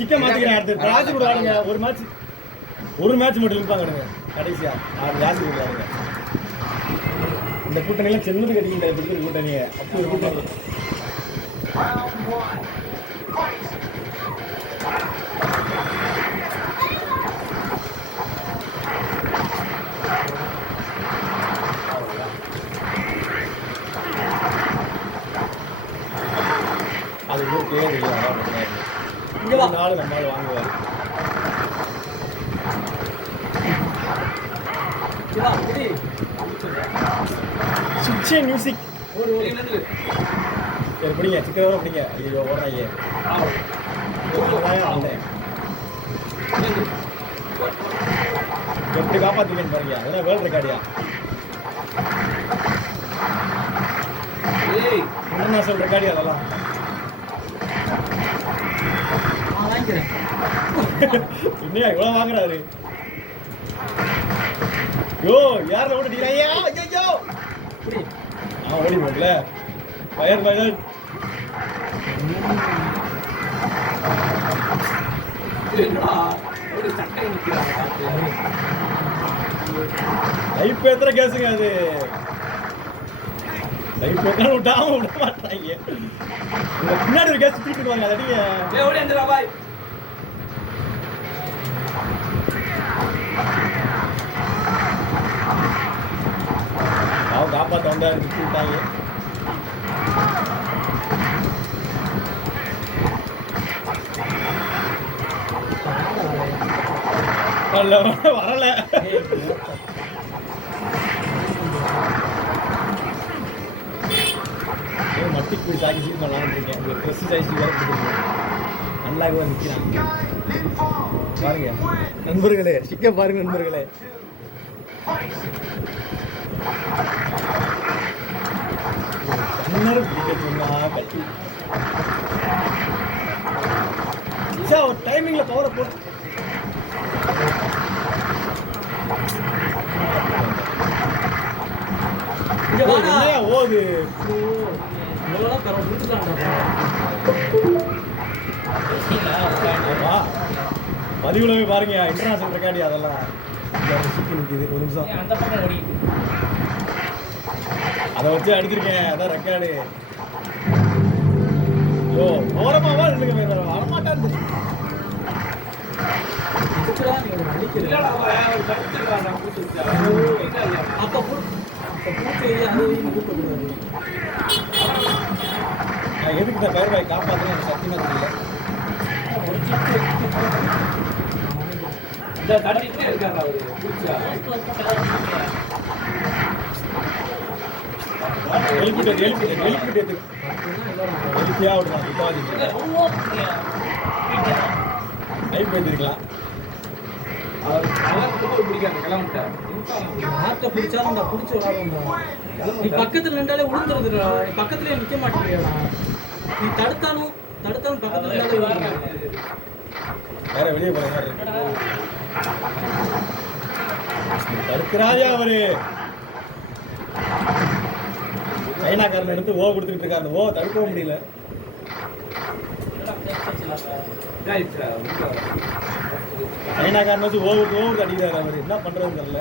சிக்க மாத்திக்கிறேன். அடுத்து ராஜ் கூட ஆடுங்க. ஒரு மேட்ச் மட்டும் நின்பாங்க. கடைசியா 6 ஜாஸ்தி விளையாடுங்க. இந்த கூட்டணியெல்லாம் சென்னது கட்டிக்கிட்ட கூட்டணிய அப்படி ஒரு கூட்டணி. அது ஊருக்கே இங்க வா. நாள் நம்மளால வாங்குவார். இங்க வா புடி. சுவிட்சே மியூசிக். சரி பிடிங்க. சிக்கனோட பிடிங்க. ஐயோ ஓடுறாங்க. வந்தேன் எப்படி காப்பாத்துவீங்கன்னு பாருங்க. அதெல்லாம் வேர்ல்ட் ரெக்கார்டியா. இன்டர்நேஷனல் ரெக்கார்டியா அதெல்லாம். நான் வாங்கிக்கிறேன். இன்னையா இவ்வளவு வாங்குறாரு. யோ யார ஓடிட்டீங்க. ஐயா ஐயோ புடி. நான் ஓடி போகல. Fire fire. லைஃப் எத்தனை கேஸுங்க அது. லைஃப் எத்தனை விட்டாம விட மாட்டாங்க. பின்னாடி ஒரு கேஸ் தூக்கிட்டு வாங்க. அதடிங்க. அவன் காப்பாற்ற வந்தா நிறுத்தி விட்டாங்க. வரல. மட்டிக்கு போய் சாக்கி சீட் பண்ணலான்னு இருக்கேன். ட்ரெஸ் சைஸ் வேற கொடுத்துருக்கேன். நல்லா நிற்கிறான் பாருங்க நண்பர்களே. சிக்க பாருங்க நண்பர்களே. கண்ணர் பிடிக்க சொன்னா கட்டி ஒரு டைமிங்ல பவரை போட்டு என்னையா ஓது இவ்வளோ தரம் கொடுத்துட்டான்டா. ஆமா பதிவுல போய் பாருங்க இன்டர்நேஷனல் ரெக்கார்டி அதெல்லாம் சுற்றி நிற்கிது ஒரு நிமிஷம் அந்த பக்கம் ஓடிக்கிட்டு அதை வச்சு அடிச்சிருக்கேன் அதான் ரெக்கார்டு ஓ ஓரமாவா இருந்துக்க வரமாட்டான் இதுக்குடா நீ ஒரு அடிக்கிற. இல்லடா, அவன் ஒரு தடுத்துடுறான், நான் கூட்டு வச்சா. அப்ப பூச்சி அதையும் கூட்டக்கூடாது. நான் எதுக்கு இந்த பயிர் பாய் காப்பாற்றுறேன் எனக்கு சத்தியமா தெரியல இந்த தட்டிட்டே இருக்காரு அவரு, கூச்சா. எழுப்பிட்டு எழுப்பியா விடுறான் இப்போ லைஃப் போயிருக்கலாம் அவர் அவருக்கு போய் பிடிக்காது, கிளம்பிட்டார். நாட்டை பிடிச்சாலும் நான் பிடிச்சி விளாடும்டா. நீ பக்கத்துல நின்றாலே விழுந்துருதுடா. நீ பக்கத்துலயே நிக்க மாட்டேங்கிறியாடா. நீ தடுத்தாலும் பக்கத்துல நின்றாலே விழுந்துருது. வேற வெளியே போற மாதிரி இருக்கு. தடுக்கிறாயா அவரு சைனாக்காரன் எடுத்து ஓ கொடுத்துட்டு இருக்காரு ஓ தடுக்கவும் முடியல இதாயிடுச்சுடா, உள்ள. சைனாக்காரன் வச்சு ஓவர் அடிக்கிறாரு அவரு என்ன பண்றதுன்னு தெரியல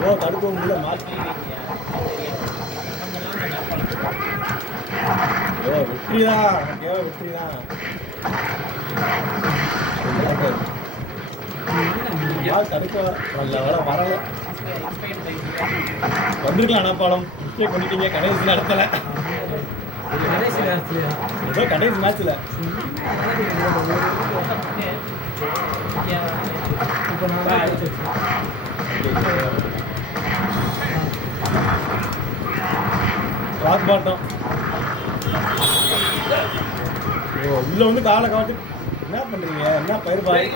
ஓ தடுக்கவும் முடியல மாற்றி ஓ வெற்றிதான் கேவ வெற்றிதான் தடுக்க வரல வந்திருக்கலாம் அனப்பாலம் முக்கிய கொண்டுட்டீங்க கடைசி நடத்தல கடைசி நேரத்துலயா? ஏதோ கடைசி மேட்ச்ல இப்ப நான் அடிச்சு ராக் பாட்டம் உள்ள வந்து காலை காட்டு என்ன பண்றீங்க என்ன பயிர் பாரு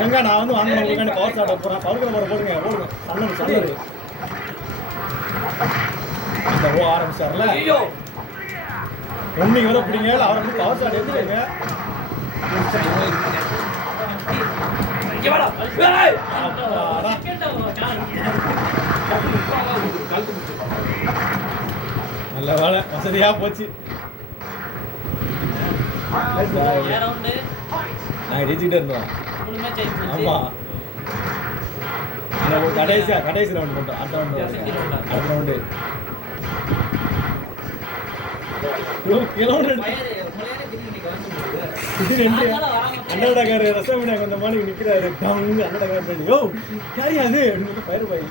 எங்க நான் வந்து வாங்க பவர் ஸ்டார்ட் போறேன் பவர் கலர் போடுங்க ஓடுங்க சன்னது இந்த ஓ ஆரம்பிச்சார்ல ஒன்னிக்கு வர பிடிங்க அவரை வந்து பவர் ஸ்டார்ட் எடுத்துக்கங்க நல்ல வேலை வசதியா போச்சு நாங்க ஜெயிச்சுக்கிட்டே இருந்தோம் ஆமா கடைசி ரவுண்ட் போட்டோம் அடுத்த ரவுண்டு அண்ணாடகாரு ரசமீனா கொஞ்சம் மாணிக்கு நிக்கிறாரு அண்ணாடகாரு யோ யாரு அது அப்படின்னு பயிர் பாய்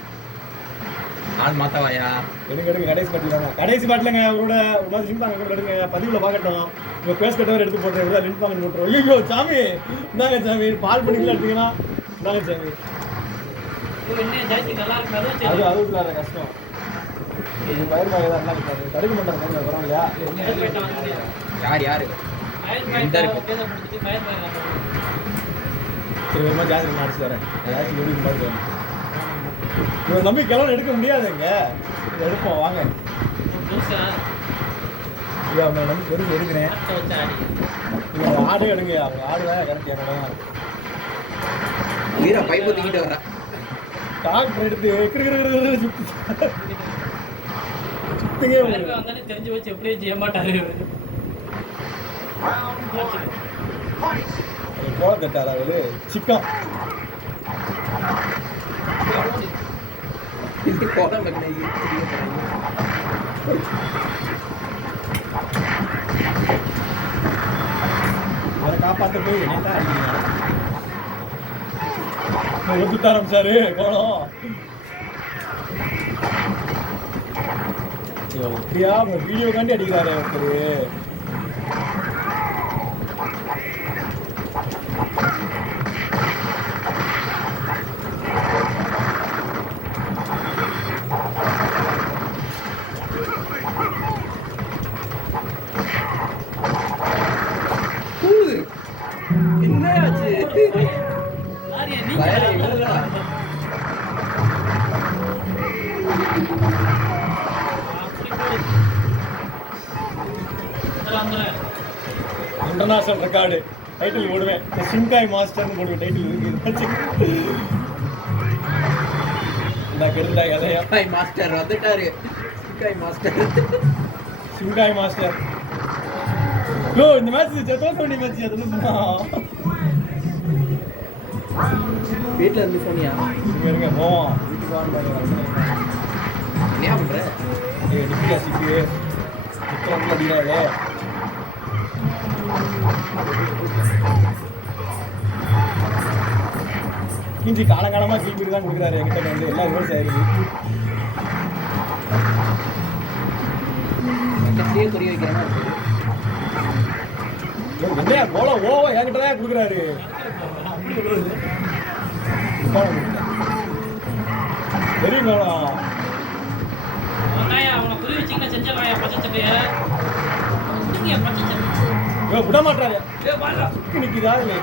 ஆள் மாத்தாவாயா எடுங்க கடைசி பாட்டிலாங்க கடைசி பாட்டிலங்க அவரோட ஒரு மாதிரி லிங்க் வாங்க எடுங்க பதிவுல பார்க்கட்டும் உங்க பேஸ் கட்டவர் எடுத்து போட்டுறேன் இவ்வளோ லிங்க் வாங்க போட்டுருவோம் ஐயோ சாமி இந்தாங்க சாமி பால் பண்ணிக்கலாம் எடுத்தீங்கன்னா இந்தாங்க சாமி அது இல்லாத கஷ்டம் இது பயிர் பாய் தான் என்ன இருக்காது தடுக்க மாட்டாங்க பரவாயில்லையா யாரு சரி ஒரு மாதிரி ஜாஸ்தி நான் அடிச்சு தரேன் ஜாஸ்தி எடுக்க மாதிரி இவன் நம்பி கிளம்பி எடுக்க முடியாதுங்க இதை எடுப்போம் வாங்க ஐயா அவங்க நம்பி பெருசு எடுக்கிறேன் இவங்க ஆடு எடுங்க அவங்க ஆடு தான் கரெக்ட் என்னோட வீரா பைப் ஊத்திக்கிட்டு வர்றேன் டாக்டர் எடுத்து சுத்துங்க தெரிஞ்சு வச்சு எப்படியே செய்ய மாட்டாரு கோல தட்டாரா அவரு சிக்கம் கோலம் இவரை காப்பாற்ற போய் என்ன தான் அடிக்கிறீங்க ஒத்துத்த ஆரம்பிச்சாரு கோலம் எப்படியா வீடியோ காண்டி அடிக்கிறாரு ஒருத்தர் என்னாச்சு இன்டர்நேஷனல் ரெக்கார்டு டைட்டில் போடுவேன் சிங்காய் மாஸ்டர்னு போடுவேன் டைட்டில் இருக்கு நான் கெடுத்துட்டா கதையா. சிங்காய் மாஸ்டர் வந்துட்டாரு. சிங்காய் மாஸ்டர். சிங்காய் மாஸ்டர். யோ இந்த மேட்ச் தோத்த வேண்டிய மேட்ச் அது என்ன? வீட்ல இருந்து போனியா? இங்க இருங்க போவோம். வீட்டுக்கு வாங்க என்ன பண்ற? ஏய் டிபிகா சிக்கு. விக்ரம் அடிறாளே. கிஞ்சி காலங்காலமா கிளம்பி தான் கொடுக்குறாரு என்கிட்ட வந்து எல்லாம் ரிவர்ஸ் ஆயிருக்கு. கட்சியே குறி வைக்கிற மாதிரி இருக்கு. என்னையா கோல ஓவா என்கிட்ட தான் கொடுக்குறாரு. தெரியுங்களா அவனை குறி வச்சிங்கன்னா செஞ்சிடலாம் பச்சை சட்டையை. பச்சை சட்டை விட மாட்டாரு. வாடா நிற்குதா இல்லை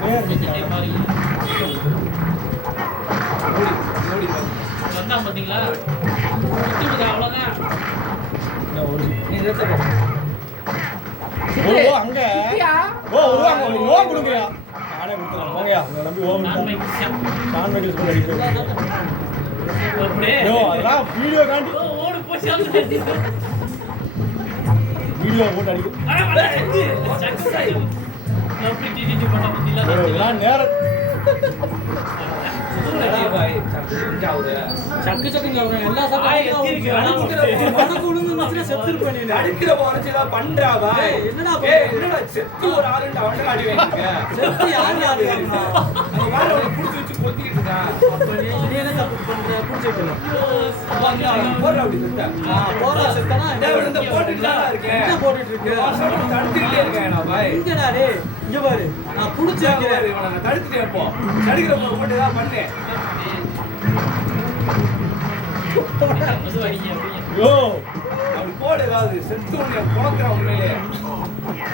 பச்சை சட்டையை பாருங்க. வந்தான் பார்த்தீங்களா? அவ்வளோதான். நீ ரத்த ஓ அங்க ஓ அங்க ஓ கொடுங்கயா. நானே கொடுத்துறேன் போங்கயா. உங்களை நம்பி ஓ நான் மெடிக்கல் ஸ்கூல் அடிப்பேன். யோ அதெல்லாம் வீடியோ காண்டி ஓடு போச்சு. வீடியோ போட்டு அடிக்கும். இதெல்லாம் நேரம் சக்கு சக்குங்க எல்லா சக்கு செத்துருப்பேன். அடிக்கிற போறச்சுதான் பண்றாவா? என்னடா என்னடா செத்து ஒரு ஆளுண்டு அவன் அடி வாங்கிக்க. செத்து யாரு யாரு அந்த மாதிரி அவனை புடிச்சு வச்சு கொத்திக்கிட்டு இருக்கான். நீ என்ன தப்பு பண்ற? புடிச்சிருக்கணும். போடுற அப்படி செத்த. போறா செத்தனா இந்த போட்டுட்டு தான் இருக்கேன். என்ன போட்டுட்டு இருக்கு? தடுத்துக்கிட்டே இருக்கேன் நான் பாய். இங்கடா டேய் இங்க பாரு. நான் புடிச்சு வைக்கிறேன். இவனை நான் தடுத்துட்டே போ. தடுக்கிற போட்டு ஏதாவது பண்ணு. யோ அவன் போடு ஏதாவது செத்து உன்னை குணக்கிறான் உண்மையிலே.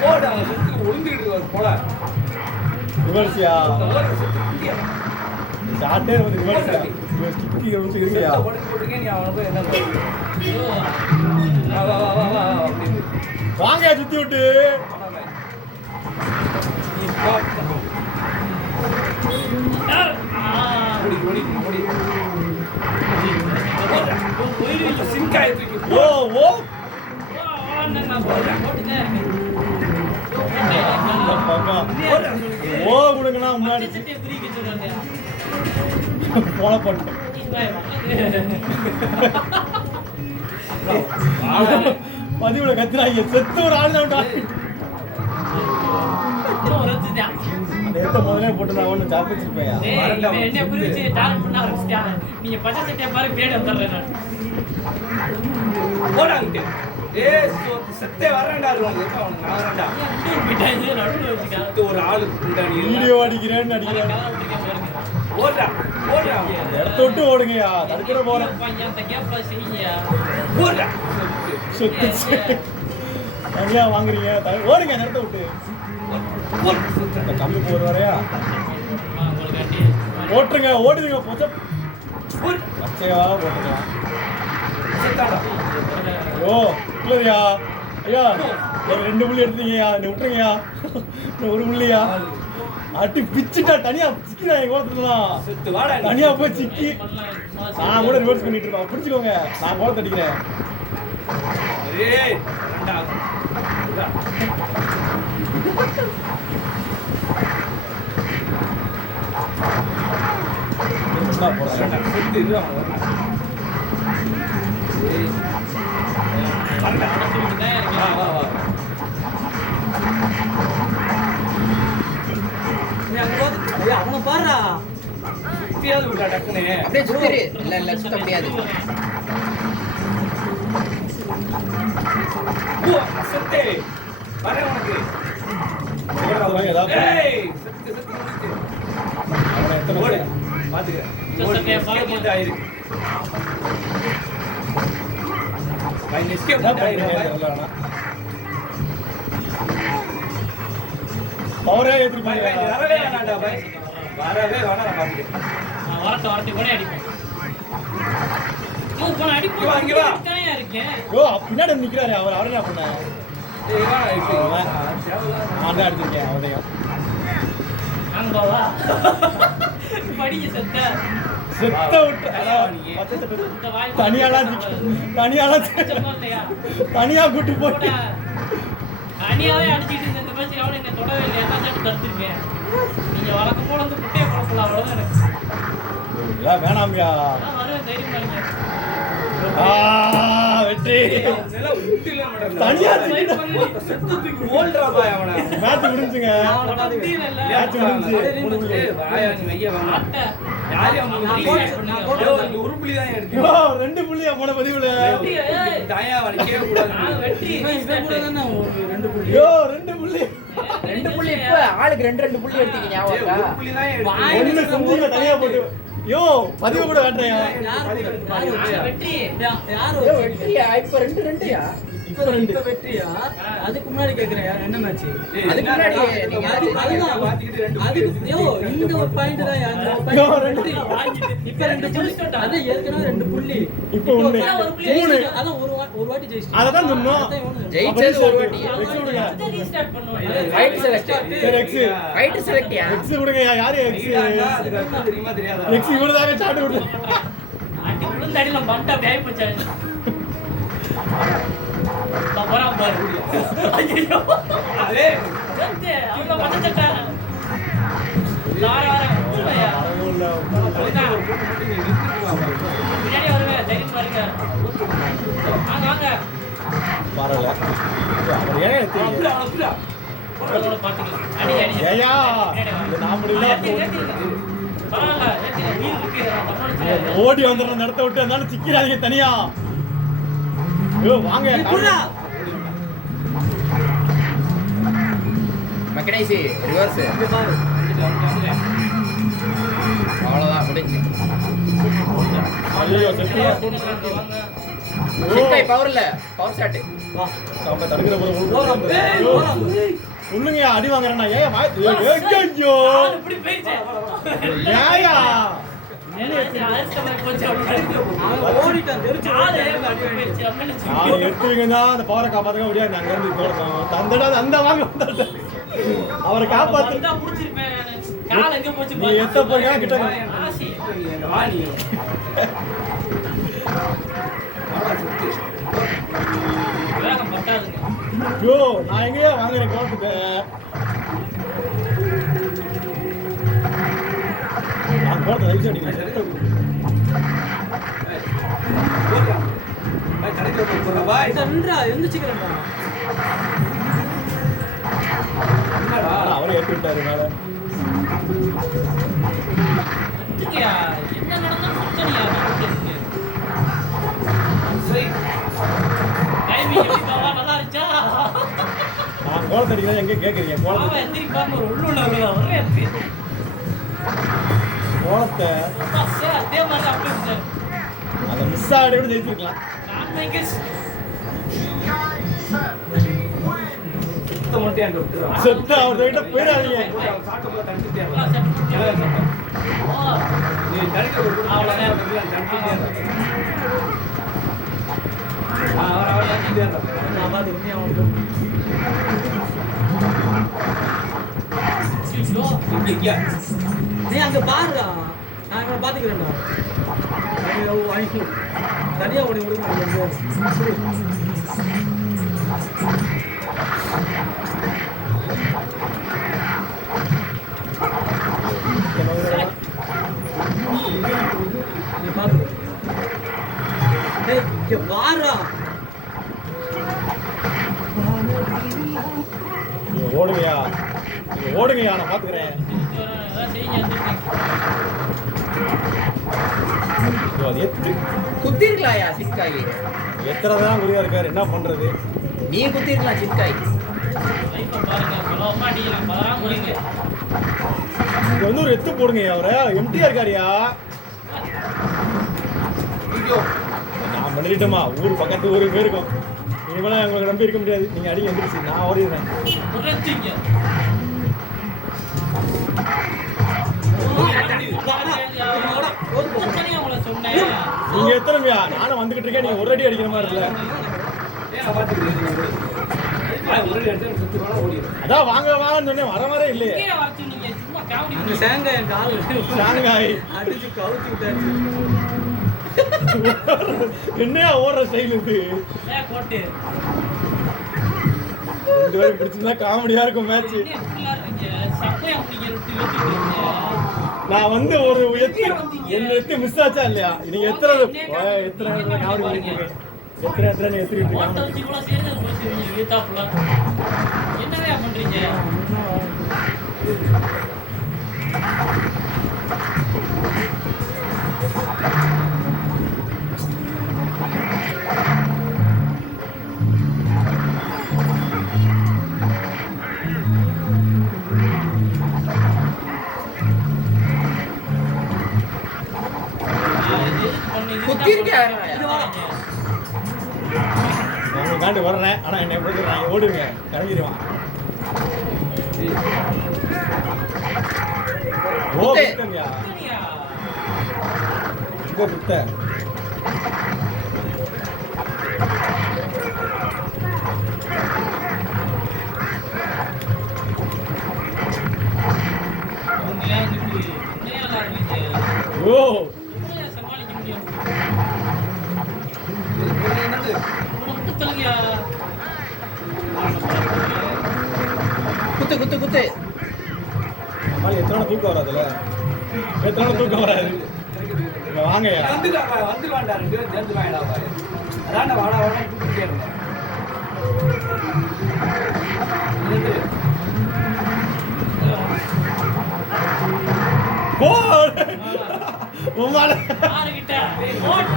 போடு அவன் செத்து ஒழுந்துக்கிட்டு இருக்காரு போல. ரிவர்ஸியா ஓடுற செத்து குட்டியா. சாட்டே வந்து ரிவர்ஸியா கிட்டி வந்து இருக்கியா. செத்த படுத்து போட்டுருக்கேன் நீ அவனை போய் என்ன பண்ணுறது? வா வா வா வா வா அப்படின்னு. வாங்கயா சுத்தி விட்டு. நீ பா. ஓடி ஓடி ஓடி. சிங்காய் தூக்கி ஓ ஓ ஓ கொடுங்கண்ணா முன்னாடி போல போட்டேன். பதிவுல கத்துறாங்க செத்து ஒரு ஆள் தான். நேற்று முதலே போட்டு நான் ஒன்று சாப்பிச்சிருப்பேன். நீங்க பச்சை சட்டையை பாரு பேட வந்துடுறேன். போடாங்கிட்டு. செத்தே வரேன்டா அவனுக்கு நான் வரேன்டா. செத்து ஒரு ஆளு நீ வீடியோ அடிக்கிறேன்னு அடிக்கிறேன். ஓடுறா ஓடுறா. அந்த இடத்த விட்டு ஓடுங்கயா. தடுக்கிற போறேன். ஓடுறா. சொத்து அங்கேயா வாங்குறீங்க? ஓடுங்க அந்த இடத்த விட்டு. அந்த கம்பி போற வரையா போட்டுருங்க. ஓடுதுங்க பொச்ச பச்சையா போட்டுருங்க. ஓ இல்லையா ஐயா ஒரு 2 புள்ளி எடுத்தீங்கயா. என்ன விட்டுருங்கயா. ஒரு புள்ளியா அட்டி பிச்சுட்டா தனியா சிக்கிறேன். எங்க ஓடுறதுலாம் தனியா போய் சிக்கி நான் கூட ரிவர்ஸ் பண்ணிட்டு இருக்கேன். பிடிச்சிக்கோங்க. நான் கோலத்தை அடிக்கிறேன். அவனை பாருடா. அப்படியே சுத்திரு. இல்ல சுத்த முடியாது. பவரே எடுத்துட்டு வரவே வேணாம் வரட்டு கூட அடிப்பேன். பின்னாடி நிக்கிறாரு அவர். அவரை என்ன பண்ண நான் தான் அடிச்சிருக்கேன். அவரையும் படிக்க செத்த செத்த விட்டு பச்சை சட்டை இந்த வாய் தனியா கூட்டு போட்டு தனியாவே அடிச்சிட்டு இருந்த இந்த மாதிரி அவனை என்ன தொடவே இல்லை என்ன சாப்பிட்டு தடுத்துருக்கேன் நீங்க வழக்கம் போல வந்து குட்டையை குழப்பலாம் அவ்வளவுதான் எனக்கு எல்லாம் வேணாமியா நான் வருவேன் தைரியம் பாருங்க வெற்றி இதெல்லாம் விட்டுல மேடம். தனியா செத்ததுக்கு ஓல்டரா பாய் அவன. மேட்ச் முடிஞ்சுங்க மேட்ச் முடிஞ்சு. வாயா நீ வெய்ய வாங்க. யாரு அவன் ஒரு புள்ளி தான் எடுத்து. ஐயோ 2 புள்ளியா போன பதிவுல தாயா வலிக்கவே கூடாது. இவன் கூட தானே ஒரு 2 புள்ளி. ஐயோ 2 புள்ளி 2 புள்ளி இப்ப ஆளுக்கு 2 புள்ளி எடுத்தீங்க ஞாபகம் இருக்கா? ஒரு புள்ளி தான் எடுத்து. ஒண்ணு செஞ்சீங்க தனியா போட்டு யோ பதிவு கூட காட்டுறேன் யாரு வெற்றியா இப்ப 2-2யா? இப்ப வெற்றியா? அதுக்கு முன்னாடி கேக்குறேன் என்ன மேட்ச்? அதுக்கு முன்னாடி நீங்க அதுதான் மாத்திக்கிட்டு 2 அதுக்கு யோ இந்த ஒரு பாயிண்ட் தான் அந்த ஒரு யோ, பாயிண்ட் ரெண்டு. வெற்றி. இப்ப 2 புள்ளி. அது ஏற்கனவே 2 புள்ளி. இப்போ ஒண்ணு. ஜெயிச்சிட்டு அதான் ஒரு வாட்டி ஜெயிச்சிட்டு. அததான் சொன்னோம் ஜெயிச்சது ஒரு வாட்டி. எக்ஸ் கொடுங்க ரீஸ்டார்ட் பண்ணுவோம் ஃபைட் செலக்ட். சரி எக்ஸ் ஃபைட் செலக்ட்யா? எக்ஸ் கொடுங்க யாரு எக்ஸ் அதுக்கு அர்த்தம் தெரியுமா தெரியாதா? எக்ஸ் இவனதாங்க சாட்டு விட்டு அடி விழுந்து அடியில மண்டை அப்படியே போச்சாங்க தவறாம பாரு ஐயோ அதே வந்து அவங்க மதச்சட்டை லார ஊர்வையா பின்னாடி வருவேன் தைரியம் பாருங்க வாங்க வாங்க வரல அவர் ஏன் தெரியும் அவங்களோட பாத்துக்கலாம் அடி அடி ஏயா இது நான் முடியல பரவாயில்ல ஏத்தி வீல் இருக்கு நம்மளோட ஓடி வந்துடுற நடத்த விட்டு இருந்தாலும் சிக்கிறாதீங்க தனியா ஐயோ வாங்க மெக்கனைசி ரிவர்ஸ். அவ்வளவுதான் முடிஞ்சு. ஐயோ செட்டியா சிக்காய் பவர்ல பவர் ஷாட். நம்ம தடுக்கிற போது சொல்லுங்க அடி வாங்குறேன்னா ஏன் ஐயோ இப்படி போயிடுச்சு ஏயா ஓடிட்டான் தெரிஞ்சு நான் எடுத்துவீங்கன்னா அந்த பவரை காப்பாத்துங்க முடியாது நாங்க இருந்து தோணும் தந்தடா அந்த வாங்க வந்தாரு. அவரை காப்பாத்து நீ எத்த போறீங்க கிட்ட வாணி ஐயோ நான் எங்கேயா வாங்குறேன் கோட்டுக்கு நான் கோட்டை ரைஸ் அடிக்கிறேன் கடைக்கு போறா பாய். எந்திரிச்சுக்கிறேன்டா. என்னடா அவரே ஏற்றி விட்டாரு மேல என்ன நடந்தாலும் சுத்தனியா சரி டைமிங் எப்படி பாவா நல்லா இருந்துச்சா நான் கோலத்தை அடிக்கிறேன் எங்க கேட்குறீங்க பாவா கோலத்தை எந்திரிப்பாம ஒரு உள்ளுணர்வு ஒரே கோலத்தை சார் அதே மாதிரி அப்படி சார் அதை மிஸ் ஆகிட கூட ஜெயிச்சிருக்கலாம் நான் மேக்கர்ஸ் சுத்த மட்டும் அங்க விட்டுறான். செத்து அவர்கிட்ட போயிடாதீங்க சாக்கப்புல தடுத்துட்டே எல்லாம் செட் ஓ நீ தடுக்க ஒரு அவ்வளவுதான். நான் பாத்துக்கிறேன் அவனுக்கு. நீ அங்க பாருடா. நான் இவனை பாத்துக்கிறேன்டா. ஐயோ, ஐயோ. தனியா ஓடி விடுங்க. நீ பாத்து. டேய், இங்க பாருடா. நீங்க ஓடுங்கயா நீங்க ஓடுங்கயா நான் பாத்துக்கிறேன் அதான் செய்யுங்க ஐயோ, அது குத்திருக்கலாம்யா சிக்காய். எத்தனைதான் குறியா இருக்காரு என்ன பண்றது நீ குத்திருக்கலாம் சிக்காய். லைஃப்பை பாருங்க சுலபமா அடிக்கலாம் பதறாம போறீங்க இங்க வந்து ஒரு எத்து போடுங்க அவரை எம்டியா இருக்காருயா நான் பண்ணிட்டோமா ஊர் பக்கத்து ஊருக்கு போயிருக்கோம் இனிமேலாம் உங்களுக்கு நம்பி இருக்க முடியாது நீங்க அடி வந்துருச்சு நான் ஓடிடுறேன் உரைச்சிங்க உங்களை சொன்னேன் நீங்க எத்தனையா நானும் வந்துகிட்டு இருக்கேன் நீங்க ஒரு அடி அடிக்கிற மாதிரி இல்ல ஒரு இடத்துல சுத்தி வேணா ஓடிடும். அதான் வாங்க வாங்கன்னு சொன்னேன் வர வரே இல்லையே இங்கே வர சொன்னீங்க சும்மா சும்மா காமெடி அந்த சேங்காய் என் கால் ஷாங்காய் அடிச்சு கவுத்தி விட்டாச்சு. என்னையா ஓடுற ஸ்டைல் இது கோட்டு ரெண்டு பேரும் பிடிச்சிருந்தா காமெடியா இருக்கும் மேட்ச். என்ன இப்படிலாம் இருக்கீங்க? சப்பையா முடிக்கிற விட்டு வெட்டிட்டு நான் வந்து ஒரு என்ன எத்து மிஸ் ஆச்சா இல்லையா? நீங்க எத்தனை காமெடி பண்ணிருக்கீங்க? எத்தனை எத்திரிட்டு ஓட்ட வச்சு கூட சேர்ந்து பேசுவீங்க வீட்டாப்புல. என்னவே பண்றீங்க? நான் காண்டு வர்றேன். ஆனா என்னை போட்டுறான் ஓடுங்க கிளம்பிடுவான். ஓ குத்தங்கயா இங்க குத்த ஓ சமாளிக்க முடியும். என்னது குத்து நம்மளால எத்தனை தூக்கம் வராதுல்ல? எத்தனை தூக்கம் வராது? இங்க வாங்கயா வந்துருவாண்டா ரெண்டு பேரும் சேர்ந்து வாங்கடா பாரு. அதான் வாடா வாடா கூப்பிட்டே இருந்தேன். போ உம்மால யாருகிட்ட? ஓட்.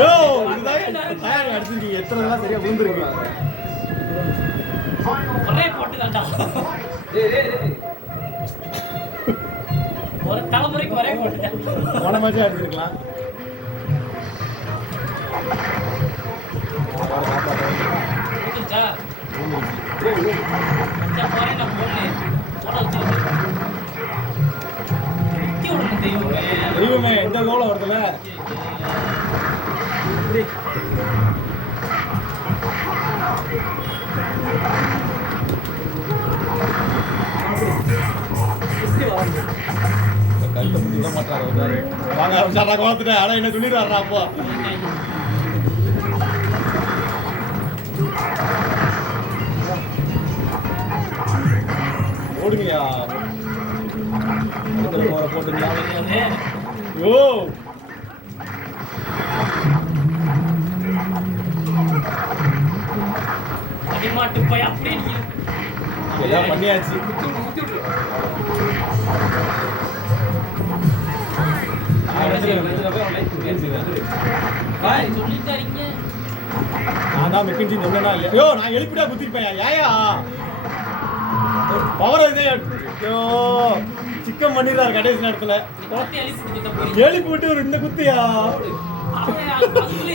யோ இதுதான் டயர் அடிச்சிருக்கீங்க. எத்தனை தடவை சரியா விழுந்துருக்கீங்க? ஒரே போட்டுதான்டா. டேய் டேய் டேய். ஒரு தலைமுறைக்கு ஒரே போட்டுதான். போன மேட்சே அடிச்சிருக்கலாம். புரிஞ்சுச்சா? அச்சா போறேன் நான் போடல. போட வச்சு நித்தி விடணும் தெய்வமே. தெய்வமே எந்த கோலம் வருதுல? கழுத்தை பிடிச்சி விட மாட்டாரு. வாங்க ஆரம்பிச்சாரா கோலத்துட்டேன். ஆனா என்ன சொல்லிடுவாரா அப்போ? ஓடுங்கயா போட்டுங்களா? யோ அடிமாட்டு போய் அப்படியே நிக்கிறேன். எல்லாம் பண்ணியாச்சு. குத்தி விட்டு. பாய் சொல்லிட்டு இருக்கீங்க. நான் தான் மெக்கின்சி சொன்னா இல்லையா? யோ நான் எழுப்பிட்டா குத்திருப்பேன். ஏயா பவர் இதே ஐயோ சிக்கன் பண்ணிடுறாரு கடைசி நேரத்துல. குளத்தை எழுப்பி கொடுத்த போறீங்க. எழுப்பி விட்டு ஒரு இந்த குத்தியா அவன்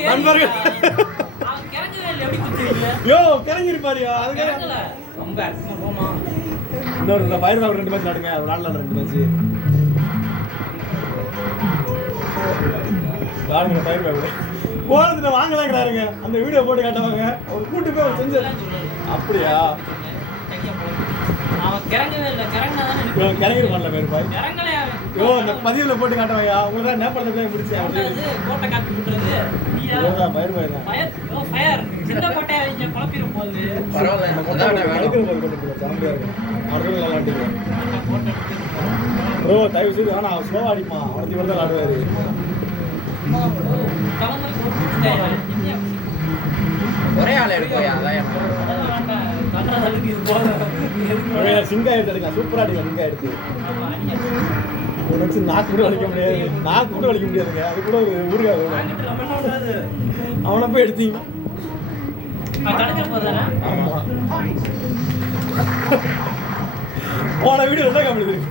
நண்பர்கள் கிறங்கவே இல்லை. எப்படி குத்துவீங்க? யோ கிறங்கிருப்பாரியா? அதுக்காக கிறங்கல. ரொம்ப அர்த்தமா போமா. இன்னொரு பயிர் வாங்க 2 மேட்ச் நடுங்க. விளாடலாம் 2 மேட்ச் விளாடுங்க. பயிர் வாங்க போனதுல வாங்கலாங்கிறாருங்க. அந்த வீடியோ போட்டு காட்டுவாங்க. ஒரு கூட்டு போய் அவர் செஞ்சு அப்படியா? அவன் கிறங்கவே இல்லை. கிறங்கினாதானே கிறங்கிருப்பான்ல பேர் பாய். கிறங்கலே அவன். யோ அந்த பதிவுல போட்டு காட்டுவாயா? உங்களுக்கு நேபாளத்துல போய் முடிச்சேன். கோட்டை காப்பி விட்டுறது. பயிர் பயிர் தான் ஃபயர் சின்ன கோட்டையை வச்சு குழப்பிடும் போது பரவாயில்ல இந்த முன்னாடி வேணும். ப்ரோ தயவு செய்து வேணா அவன் ஸ்லோவா அடிமா. அவனுக்கு இவர் தான் விளாடுவாரு. ஒரே ஆள் எடுப்போயா அதான் சிங்கா எடுத்து அடிக்கலாம். சூப்பரா அடிக்கலாம். சிங்கா எடுத்து நினைச்சு நாக்கு கூட வலிக்க முடியாது. நாக்கு கூட வலிக்க முடியாதுங்க. அது கூட ஒரு ஊருகா அவனை போய் எடுத்தீங்க. ஆமா போன வீடியோ என்ன காமெடி இருக்கு?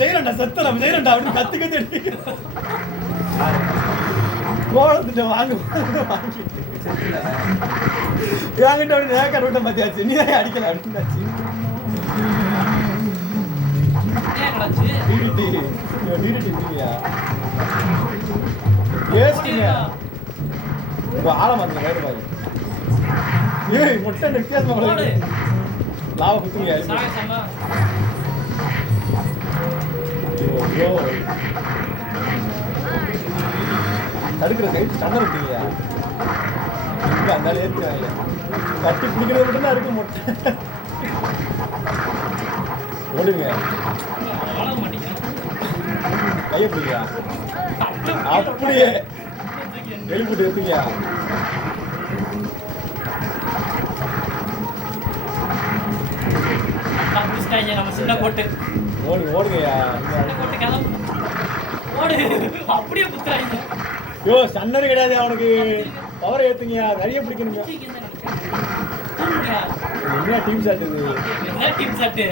செய்யறேன்டா செத்த நம்ம செய்யறேன்டா அப்படின்னு கத்து கத்து எடுத்து கோலத்துட்டு வாங்க வாங்கி வாங்கிட்டு அப்படி நேக்கர் விட்ட பார்த்தியாச்சு. நீ தான் அடிக்கல அடிச்சுட்டாச்சு. ஆழமாங்க வேறு பாரு. ஏய் முட்டை வித்தியாசமா லாப குத்துங்க. ஐயோ தடுக்கிற கை ஸ்டன்னர் இருக்கீங்க இங்கே அந்த ஏற்றுறாங்க கட்டி பிடிக்கிறது மட்டும்தான் இருக்கு மொட்டை ஓடுங்க வளர மாட்டேங்கிறான். கையை பிடிங்க அப்படியே வெளிப்பட்டு எடுத்துங்க பிடிச்சிட்டாங்க நம்ம சின்ன கோட்டு. ஓடுங்க ஓடுங்கய்யா சின்ன கோட்டு கிளம்பு. ஓடு. அப்படியே குத்துறாங்க. யோ ஸ்டன்னர் கிடையாது அவனுக்கு பவர் ஏற்றுங்கய்யா கையை பிடிக்கணுங்க என்ன டீம் ஷாட் இது என்ன டீம் ஷாட்டு?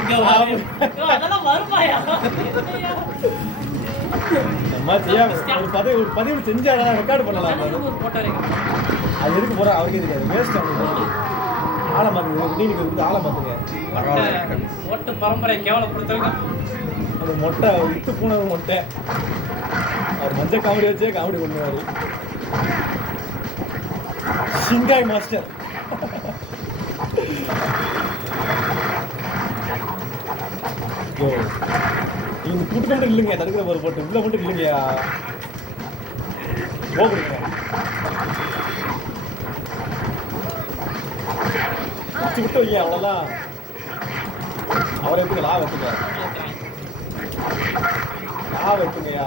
இங்க வா. ஐயோ, அதெல்லாம் வருமாயா? நம்ம செய்யா ஒரு பதிவு செஞ்சு அதெல்லாம் ரெக்கார்டு பண்ணலாம் ஒரு போட்டாரு. அது எதுக்கு போகிறா அவருக்கே தெரியாது வேஸ்ட் அவனுக்கு ஆளை மாற்றுங்க நீங்க கொடுத்து ஆளை மாற்றுங்க ஓட்டு பரம்பரை கேவலப்படுத்துறாங்க. அந்த மொட்டை வித்து பூனை மொட்டை அவர் மஞ்சள் காமெடி வச்சே காமெடி பண்ணுவாரு சிங்காய் மாஸ்டர் யோ நீங்க கூட்டு மட்டும் இல்லைங்க தடுக்கிற ஒரு போட்டு உள்ள மட்டும் இல்லைங்கயா போடுங்க விட்டு வைங்க அவ்வளோதான் அவரை எடுத்துக்க லா வச்சுக்க லா வச்சுங்கய்யா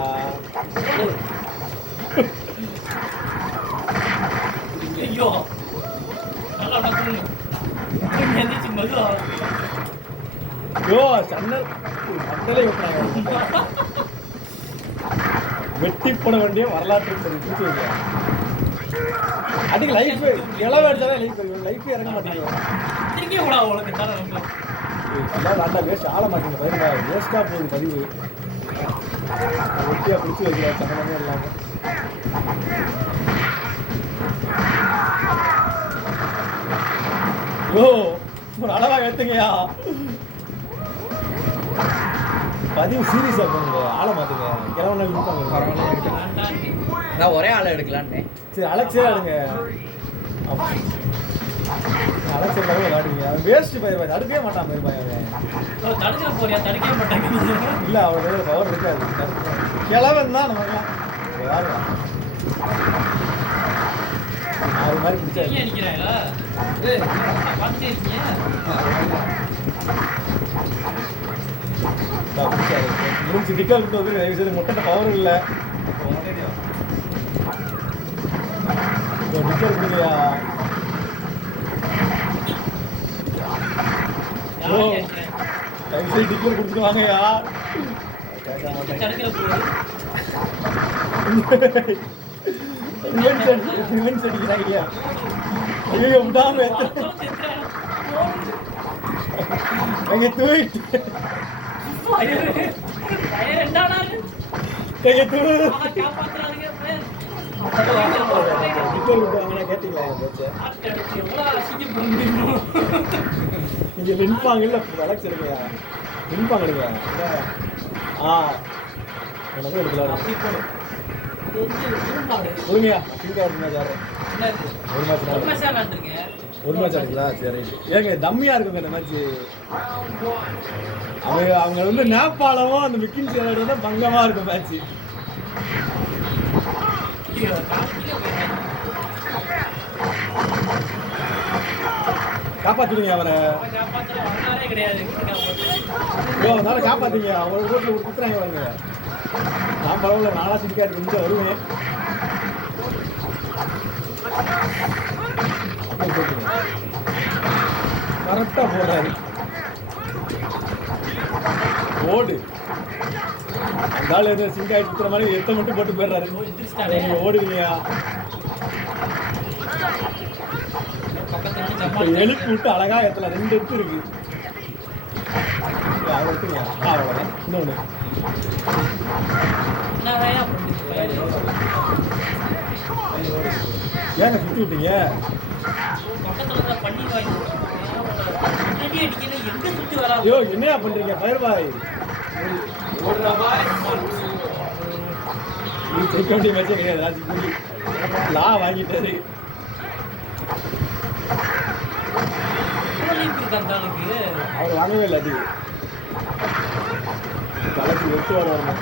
ஐயோ நல்லா நடக்குங்க. எந்திரிச்சு மெதுவா. யோ சன்னல் மட்டலே விட்டுறாங்க வெட்டி போட வேண்டிய வரலாற்று பிடிச்சி வைங்க அதுக்கு லைஃப் இளவு அடிச்சாதான் லைஃப் இறங்க மாட்டேங்குது திரும்பியே கூட அவளுக்கு தர ரொம்ப எல்லாம் வேண்டாம் வேஸ்ட் ஆள மாட்டேங்க பாருங்க வேஸ்ட்டாக போகுது பதிவு வெட்டியாக பிடிச்சி வைக்கிறா சம்மந்தமே இல்லாமல் யோ ஒரு அளவாக எடுத்துங்கயா பதிவு சீரியஸாக பண்ணுங்க ஆளை மாற்றுங்க கிழவனை இருப்பாங்க நான் ஒரே ஆளை எடுக்கலான்னு. சரி அலெக்ஸே ஆடுங்க அலெக்ஸே விளையாடுங்க அவன் வேஸ்ட் பயிர் தடுக்கவே மாட்டான் பயிர் அவன் தடுக்கிற போறியா? தடுக்கவே மாட்டாங்க. இல்லை அவரோட பவர் இருக்காது கிழவன் தான் நமக்குலாம் யாரு அது மாதிரி பிடிச்சா ஏன் அடிக்கிறாங்களா? பார்த்துட்டே இருக்கீங்க. முடிஞ்சு டிக்கல் விட்டு வந்து தயவு செய்து முட்டை பவர் இல்லை டிக்கல் கொடுங்கயா தயவு செய்து டிக்கல் கொடுத்துட்டு வாங்கயா தடுக்கிற போறியா? அடிக்கிறாங்க ஐயோ விடாம எங்க தூக்கிட்டு கையை தூ டிக்கல் விட்டுவாங்கன்னா கேட்டீங்களா நீங்க நின்பாங்கல்ல அலெக்ஸ் எடுங்கயா நின்பாங்க எடுங்க எனக்கு எடுக்கலாம் கொடுங்கயா சிங்கா இருக்குங்க சார் ஒரு மேட்ச் ஆடுங்களா சரி ஏங்க தம்மியா இருக்குங்க இந்த மேட்ச் அவங்க வந்து நேபாளமும் அந்த மிக்கின் சேனல் வந்து பங்கமா இருக்கும் மேட்ச் காப்பாத்துவீங்க அவரை அதனால காப்பாத்துங்க அவங்க ரோட்ல குத்துறாங்க அவங்க நான் பரவாயில்ல நானா சிரிக்காது கொஞ்சம் வருவேன் கரெக்டா போடுறாரு ஓடு அந்த ஆள் எதுவும் சிங்காய் குத்துற மாதிரி எத்த மட்டும் போட்டு போயிடுறாரு நீங்க ஓடுவீங்க எழுப்பி விட்டு அழகா எத்தனை 2 எத்து இருக்கு எடுத்துங்க அவ்வளோதான் இன்னொன்று ஏங்க சுற்றி விட்டீங்க ஐயோ என்னையா பண்றீங்க பயிர்பாய் நீ செக் வேண்டிய மேட்சே கிடையாது ராஜி லா வாங்கிட்டாரு அவர் வாங்கவே இல்லை அது அலெக்ஸ் வெட்டு வரணும்.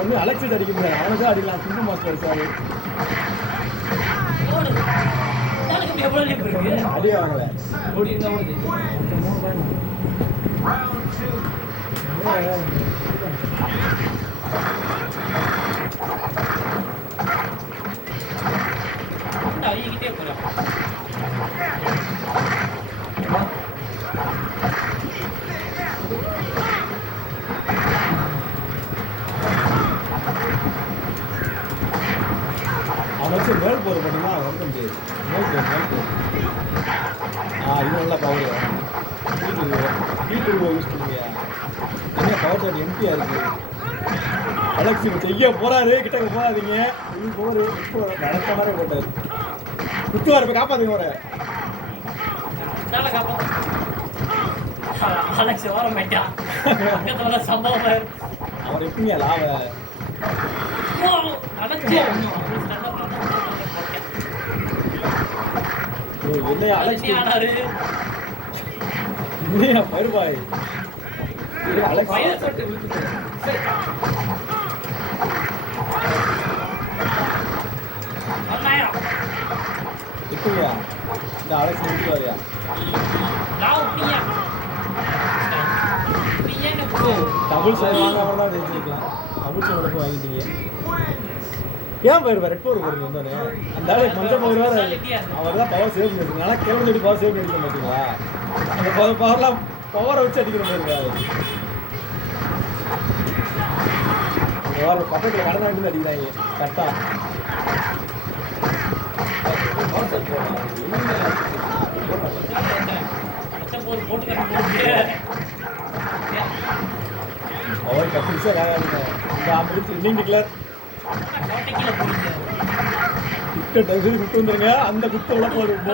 வந்து அலெக்ஸ் அடிக்க முடியாது, அவனை தான் அடிக்கலாம். குண்டு மாஸ்டர் சார் ஓடு. நாளைக்கு எவ்வளோ நேரம் இருக்கு? அடி வாங்கல. ஓடி இருந்தா ஓடுது. 3 பாயிண்ட். அழிக்கிட்டே போகிறான். அவனை வச்சு மேல் போகிற பார்த்தீங்கன்னா வந்து மேல் போர். இது நல்லா பவர். வீட்டு யூஸ் பண்ணுங்க. என்ன பவர் ஷாட் எம்டியாக இருக்கு. அலெக்ஸ் செய்ய போறாரு, கிட்ட போகாதீங்க. இது போரு நடத்த மாதிரி போட்டாரு. குத்துவார், போய் காப்பாத்துங்க வர. அலெக்ஸ் வர மாட்டான். பக்கத்துல சம்பவம் அவர் எப்படிங்க லாவ இல்லையா அலெக்ஸ் ஆனாரு. இல்லையா பருபாய் அலெக்ஸ் ஃபயர் ஷாட் விழுந்துச்சு. இப்படியா இந்த அலெக்ஸ் நிறுத்துவாரியா? டபுள் சைடு வாங்காம தான் ஜெயிச்சிருக்கலாம். டபுள் சைடு மட்டும் வாங்கிட்டீங்க. ஏன் போயிருவார் ரெட் பவர் போடுங்க வந்தோடனே அந்த ஆளுக்கு மஞ்சள் பவர் வேறு அவர் தான் பவர் சேவ் பண்ணிருக்காங்க. ஆனால் கிளம்பி பவர் சேவ் பண்ணிருக்க மாட்டீங்களா? அந்த பவர்லாம் பவரை வச்சு அடிக்கிற மாதிரி இருக்காது. பக்கத்தில் கடனாண்டு அடிக்கிறாங்க கரெக்டாக. அவர் 10 நிமிஷம் ஆகாதுங்க. இந்த முடிச்சு இன்னிங் டிக்ளேர் குட்டு வந்துருங்க. அந்த குத்து உள்ள போடுங்க.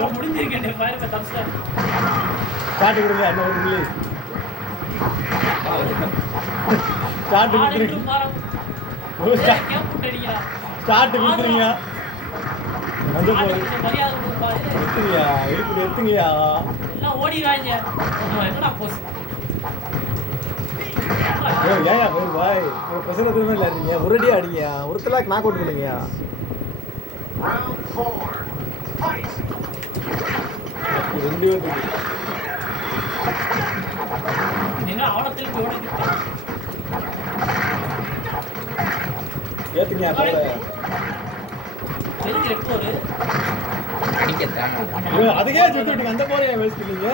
ஸ்டார்ட் கொடுங்க. என்ன ஒரு புள்ளி ஸ்டார்ட் கொடுத்துருங்க. ஸ்டார்ட் கொடுத்துருங்க. மஞ்சள் போடு எடுத்துங்கயா. இப்படி எடுத்துங்கயா. ஓடிடுவாங்க. ஏயா போய் பாய் பிரச்சனை எதுவுமே இல்லை. நீங்க ஒரேடியா அடிங்க. ஒருத்தலாக் நாக் அவுட் பண்ணுங்க. ரெண்டு பேர் ஏத்துங்க. அதுக்கே சுத்தி விட்டுங்க. அந்த போற ஏன் வேஸ்ட் பண்ணீங்க?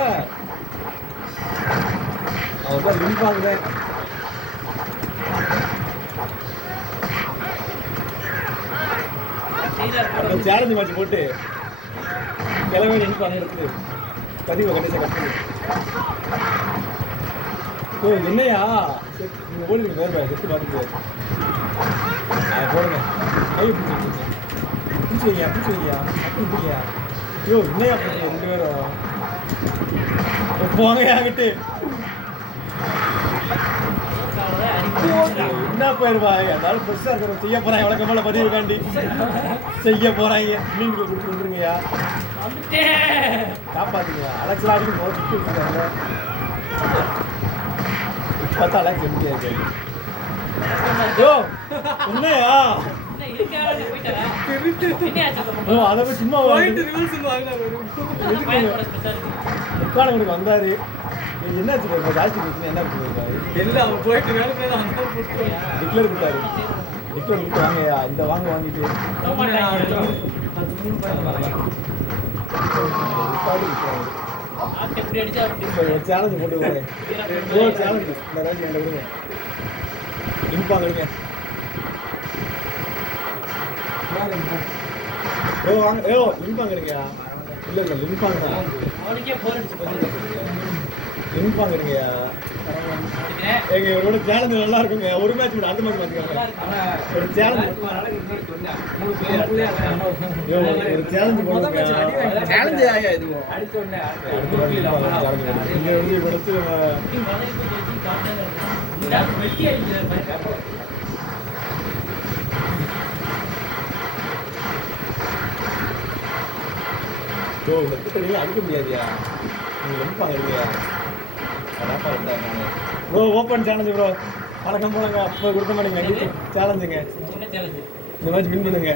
அவர் தான் நின்பாங்க. சேலஞ்சு மேட்ச் போட்டு கிளம்பி நின்பாங்க எடுத்து பதிவு கண்டிப்பாக கட் பண்ணி. ஓ என்னையா நீங்கள் ஓடுங்க வேறு செத்து பார்த்துட்டு போடுங்க. கையை பிடிச்சி பிடிச்சிங்க அப்படியா? ஐயோ என்னையா பிடிச்சி 2 பேரும் போங்க ஆகிட்டு என்ன போயிருவாய். அதனால ஃப்ரெஷ்ஷாக இருக்கிற செய்ய போகிறாங்க. வழக்கம் போல பதிவு காண்டி செய்ய போகிறாங்க. நீங்கள் கொடுத்து வந்துருங்கய்யா. காப்பாத்துங்க. அலெக்ஸ் அடிக்கும் போது சுற்றி வச்சுருக்காங்க. பார்த்தா அலெக்ஸ் எம்டியா இருக்காது. ஓ என்னையா அதை போய் சும்மா உட்காந்து வந்தாரு. என்னாச்சு இப்போ ஜாஸ்தி பிரச்சனை என்ன போயிருக்காரு? எல்லாம் அவர் போயிட்டு வேலை போய் தான் டிக்ளேர் கொடுத்தாரு. டிக்ளேர் கொடுத்து வாங்கய்யா. இந்த வாங்கிட்டு 3 பாயிண்ட் சேலஞ்சு போட்டு சேலஞ்சு இந்த ராஜி என்கிட்ட கொடுங்க. இன்பாங்க எடுங்க. வாங்க இன்பாங்க எடுங்கயா. இல்லை இன்பாங்க தான். அவனுக்கே போர் அடிச்சு இன்பாங்க எடுங்கயா. எங்க இவரோட சேலஞ்சு நல்லா இருக்குங்க. ஒரு மேட்ச் கூட அடுத்த மேட்ச் பார்த்துக்காங்க. ஒரு சேலஞ்சு ஒரு சேலஞ்சு போடுங்க. சேலஞ்ச் ஆயா இதுவும் அடிச்ச உடனே இங்க வந்து எடுத்து வெட்டி அடிக்கிற இந்த கூட்டணியில் அடிக்க முடியாதியா. நீங்கள் ரொம்ப அடிக்கையா அடாப்பா விட்டாங்க. Bro open challenge bro. வணக்கம் போலங்க அப்போ கொடுக்க மாட்டேங்க சேலஞ்சுங்க என்ன சேலஞ்சு இந்த மாதிரி வின் பண்ணுங்க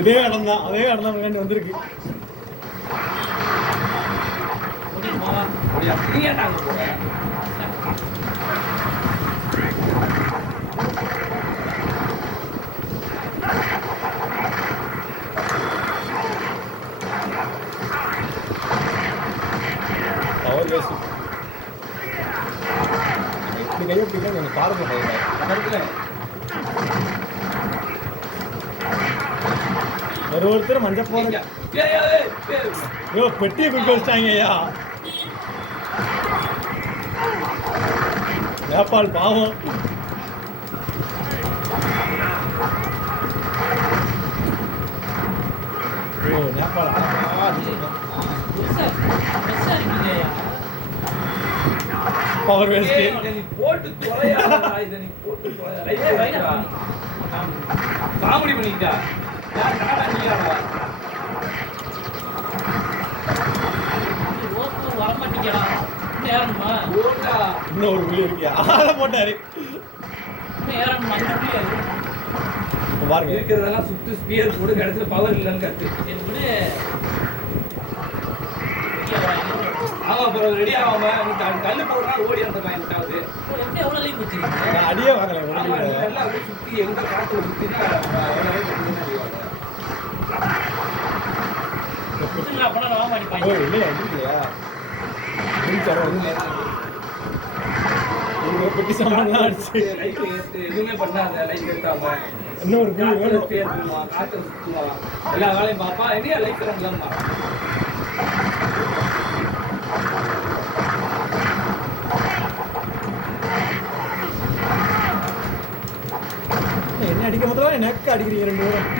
இதே இடம் தான் அதே இடம் தான் விளையாண்டு வந்திருக்கு அப்படியா ஃப்ரீயா நாங்க போறேன் பவர் வேஸ்ட் இப்படி கையை பிடிக்க நீங்கள் பாருங்க பக்கத்துல ஒருத்தர் மஞ்சள் போறீங்க ஐயோ பெட்டியை குடிக்க வச்சிட்டாங்க ஐயா நேபாள் பாவம் ஓ நேபாள் பவர் வேஸ்ட் இதை நீ போட்டு தொலையாடா இதை நீ போட்டு தொலையாடா காமெடி பண்ணிட்டா யார் நாடா நீயாடா வரமாட்டீங்களா ஏறணுமா ஓட்டா இன்னும் ஒரு புள்ளி இருக்கு ஆள போட்டாரு ஏறணுமா அந்த பிள்ளையா இப்ப பாருங்க இருக்கிறதெல்லாம் சுத்து ஸ்பியர் போட்டு கடைசியில் பவர் இல்லைன்னு கத்து ஆமா அப்புறம் ரெடி ஆகாம நீ கல்லு போடுறா ஓடி அந்த பயன்ட்டாவது எவ்வளோ லீவ் வச்சிருக்கீங்க நான் அடியே வாங்கல ஆமா ஒண்ணு நீ எல்லாம் அப்படியே சுத்தி எங்க காத்துல சுத்தினா அப்பனா நான் வாங்க ஓ இல்லையா இல்லையா பெட்டி சாமான்லாம் அடிச்சு லைட் ஏத்து எதுவுமே பண்ணாத லைட் ஏத்தாம இன்னொரு புள்ளி வேணும் காற்று சுத்துவா எல்லா வேலையும் பாப்பா என்னையா லைட் தரங்களாம்மா என்ன அடிக்க மாத்திரம் எனக்கு அடிக்கிறீங்க ரெண்டு பேரும்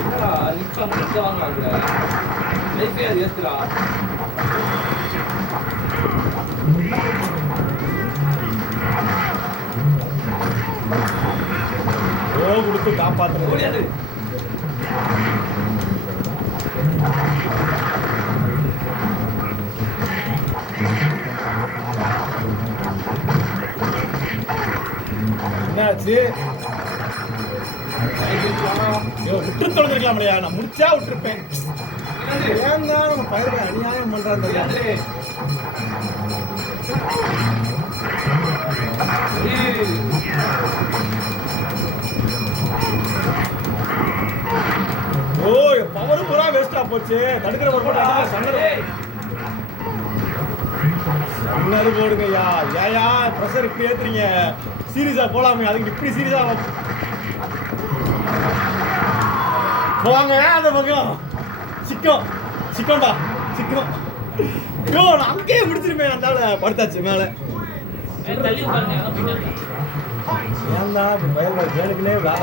என்னடா நிச்சயம் எங்க வாங்கலாங்க லைஃபே அது ஏத்துடா ஓ கொடுத்து காப்பாத்துறது ஓடியாது என்னாச்சு ஐயோ விட்டு தொலைஞ்சிருக்கலாம் இல்லையா நான் முடிச்சா விட்டுருப்பேன் ஏன் தான் நம்ம பயிர்கள் அநியாயம் பண்றாங்க ஓ பவர் பூரா வேஸ்டா போச்சு தடுக்கிற ஒரு போட்டு சன்னரு சன்னரு போடுங்கய்யா ஏயா ப்ரெஷர் இப்படி ஏத்துறீங்க சீரியஸா போலாமே அதுக்கு இப்படி சீரியஸா போவாங்க அந்த பக்கம் சிக்கம் சிக்கம்டா சிக்கம் ஐயோ நான் அங்கேயே முடிச்சிருப்பேன் அந்த படுத்தாச்சு மேல தள்ளி உட்காருங்க அதான் போயிட்டு ஏன்டா வயல் வேணுக்குனே வேற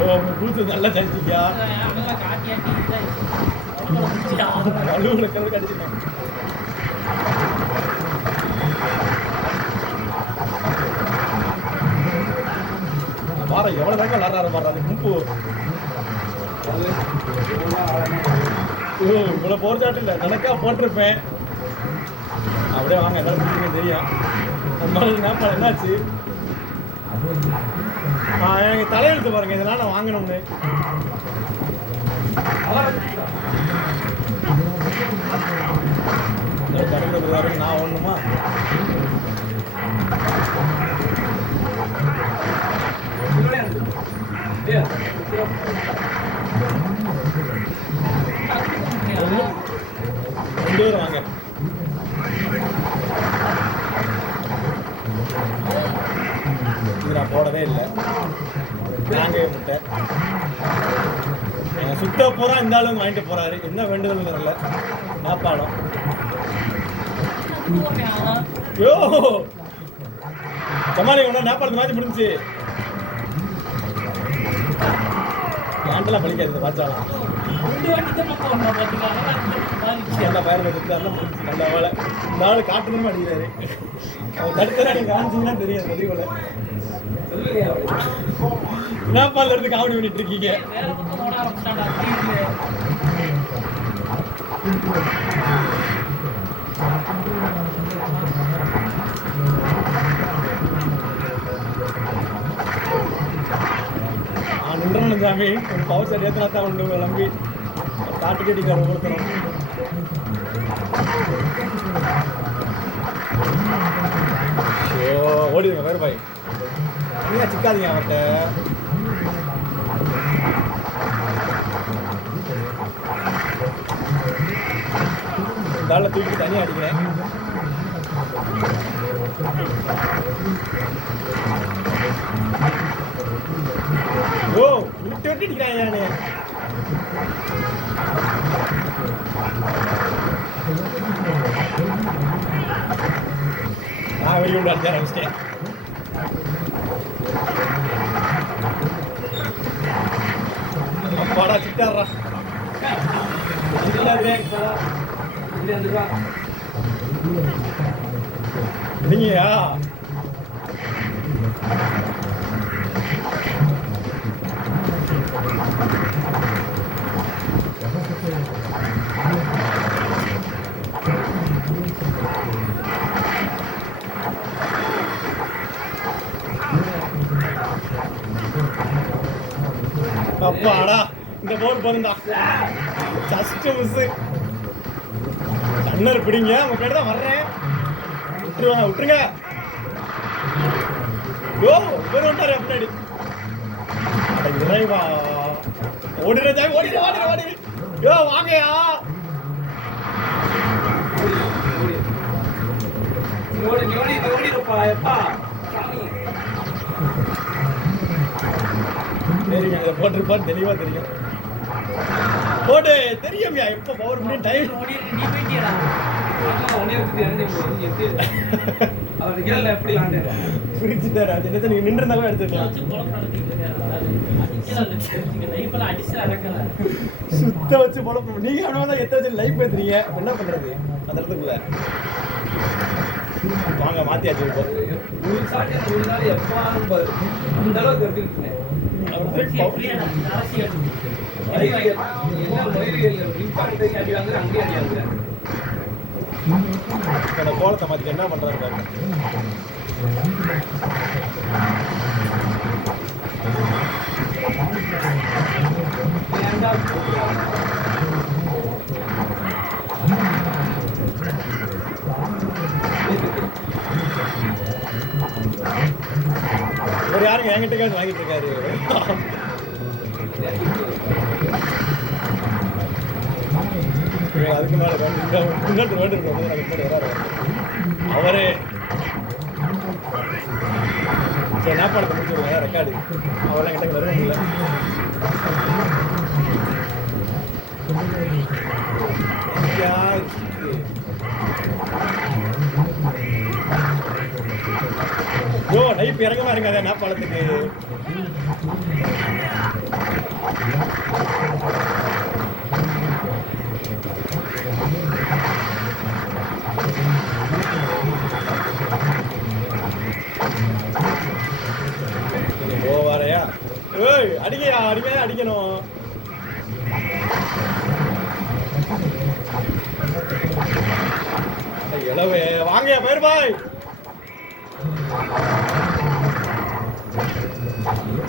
ஓ பூத்து நல்லா தடிச்சிக்கா அலுவல கலர் கடிச்சிட்டேன் வார எவ்வளவு தாங்க விளாடுறாரு பாரு அந்த கும்பு இவ்வளவு போர்ச்சாட்டு இல்லை கணக்கா போட்டிருப்பேன் அப்படியே வாங்க எல்லாரும் பிடிச்சிங்க தெரியும் நம்மளுக்கு நேப்பாள் என்னாச்சு எனக்கு தலையெழுத்து பாருங்க இதெல்லாம் நான் வாங்கணும்னு தடுக்கிறது நான் ஒண்ணுமா ரெண்டு பேரும் வாங்க இது நான் போடவே இல்லை நாங்க முட்டை சுத்த போறா இந்த ஆளுங்க வாங்கிட்டு போறாரு என்ன வேண்டுதல் தெரியல நாப்பாடம் யோ சமாளி ஒண்ணு நேபாளத்து மேட்ச் முடிஞ்சுச்சு ஆண்டெல்லாம் பழிக்காது இந்த வாட்சாலாம் நல்லா பயிர் எடுத்துக்காருன்னா முடிஞ்சு நல்ல வேலை இந்த ஆளு காட்டுன்னு அடிக்கிறாரு அவர் தடுக்கிற நீங்க காமிச்சிங்கன்னா தெரியாது பதிவுல என்னப்பால இருந்து காமெடி பண்ணிட்டு இருக்கீங்க? வேற பக்கம் ஓட ஆரம்பிச்சிட்டாடா ஸ்பீட்ல. நின்றோம் சாமி பவர் சார் ஏத்தனா தான் உண்டு நம்பி காட்டு கட்டிக்கார கொடுத்துரும். ஓடிடுங்க வேறு பாய் நீங்க சிக்காதீங்க அவர்கிட்ட. தாள தூக்கி தனியாக அடிக்கிறேன். ஓ விட்டு விட்டு அடிக்கிறான் யானே. நான் வெளியே கொண்டு அடிச்சா ஆரம்பிச்சிட்டேன். அப்பாடா சிட்டாடுறா நீங்கயா அப்பாடா இந்த போர் போதுண்டா. Just miss. கண்ணர் பிடிங்க உங்க பேர் தான் வர்றேன். விட்டுருவாங்க விட்டுருங்க. யோ பேர் விட்டாரு பின்னாடி. இறைவா ஓடிடுற ஜாய் ஓடிடு ஓடிடு ஓடிடு. யோ வாங்கயா. ஓடிடுப்பா எப்பா தெரியுங்க இதை போட்டிருப்பான்னு தெளிவா தெரியும். போட்டு தெரியும்யா எப்போ பவர் பண்ணி டைம் ஓடி நீ போயிட்டியடா. அவர் கேள்வி எப்படி ஆண்டேன் பிரிச்சுட்டாரு. அது என்ன நீங்க நின்று இருந்தாலும் எடுத்துக்கலாம். வச்சு குழப்பம் நடத்திட்டு இருக்காரு. அடிக்கல லைஃப்ல அடிச்சு அடக்கல. சுத்த வச்சு பொழப்பு. நீங்க அவ்வளவுதான் எத்த வச்சு லைஃப் ஏத்துறீங்க. என்ன பண்றது அந்த இடத்துக்குள்ள வாங்க மாத்தியாச்சு. இப்போ எப்பா அந்த அளவுக்கு எடுத்துக்கிட்டேன். கோலத்தை மாத்தி என்ன பண்றாரு? ஒரு யாருங்க என்கிட்ட காசு வாங்கிட்டு இருக்காரு. அதுக்கு மேல முன்னாடி வேண்டு இருக்கோம் அவரு சரி நேபாளத்தை முடிச்சுடுவேன் ரெக்கார்டு. அவரெல்லாம் கிட்ட வரவே இல்லை. யோ நைப் இறங்கமா இருக்காத நேபாளத்துக்கு. ஓவாரையா ஏய் அடிக்கையா அடிமையா அடிக்கணும். இளவே வாங்கயா பேர் பாய்.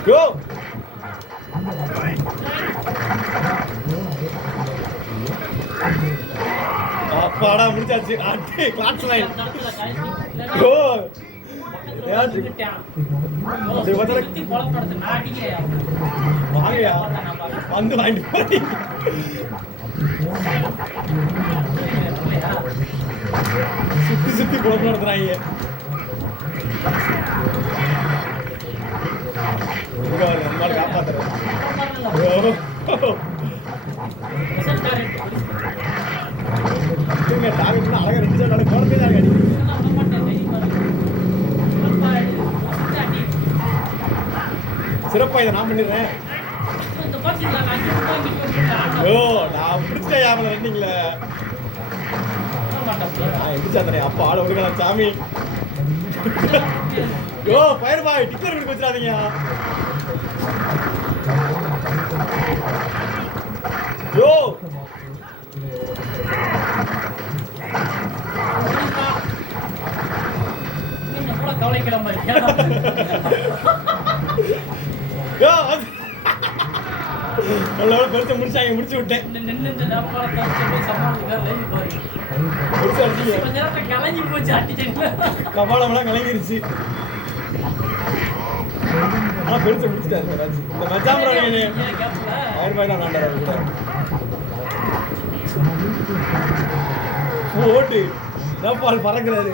யோ அப்பாடா முடிச்சாச்சு. அடி கிளாஸ் லைன். யோ வாங்கயா வந்து வாங்கிட்டு போய் சுத்தி சுத்தி குழப்பம் நடத்துறாங்க. நம்மளால காப்பாத்துறேன். அழகா ரெண்டு சார் குழந்தை தான் அடிக்கிறீங்க. சிறப்பா இதை நான் பண்ணிடுறேன். ஓ நான் பிடிச்சிட்டேன் யாரும் ரெண்டிங்கள. நான் எப்படி சாத்தனே அப்பா ஆளை விடுக்கலாம் சாமி. யோ ஃபயர் பாய் டிக்கெட் கொடுக்க வச்சிடாதீங்க. யோ நீங்க கூட கவலைக்கிற மாதிரி யோ நல்ல பெருசை முடிச்சு விட்டேன். நின்று இந்த டப்பால தப்பிச்சு போய் சமாளிக்க லைவ் பாரு. பெருசா அடிச்சீங்க. கொஞ்ச நேரத்துல கலங்கி போச்சு அடிச்சீங்க. கபாலமெல்லாம் கலங்கிருச்சு. ஆனா பெருசை முடிச்சுட்டாரு இந்த மேட்ச். இந்த மச்சாம்பரம் கேப்ல ஆயிரம் தான் நாண்டாரு கூட. ஓட்டு டப்பால் பறக்குறாரு.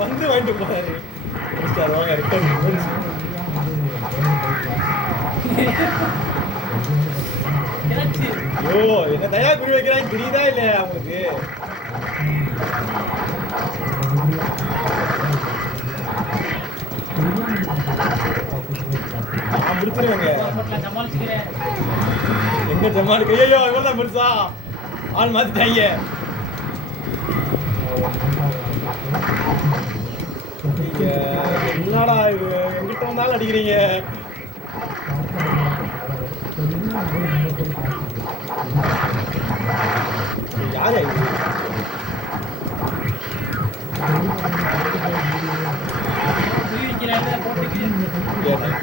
வந்து வாங்கிட்டு போறாரு. வாங்க ரிட்டர்ன் ஐயோ என்ன தயா குறி வைக்கிறாங்க தெரியுதா இல்லையா அவங்களுக்கு? நான் முடிச்சிருவேங்க. எங்க ஜமாலுக்கு ஐயோ இவ்வளவு தான் பெருசா ஆள் மாத்திட்டாங்க. என்னடா எங்கிட்ட வந்தாலும் அடிக்கிறீங்க. யாரு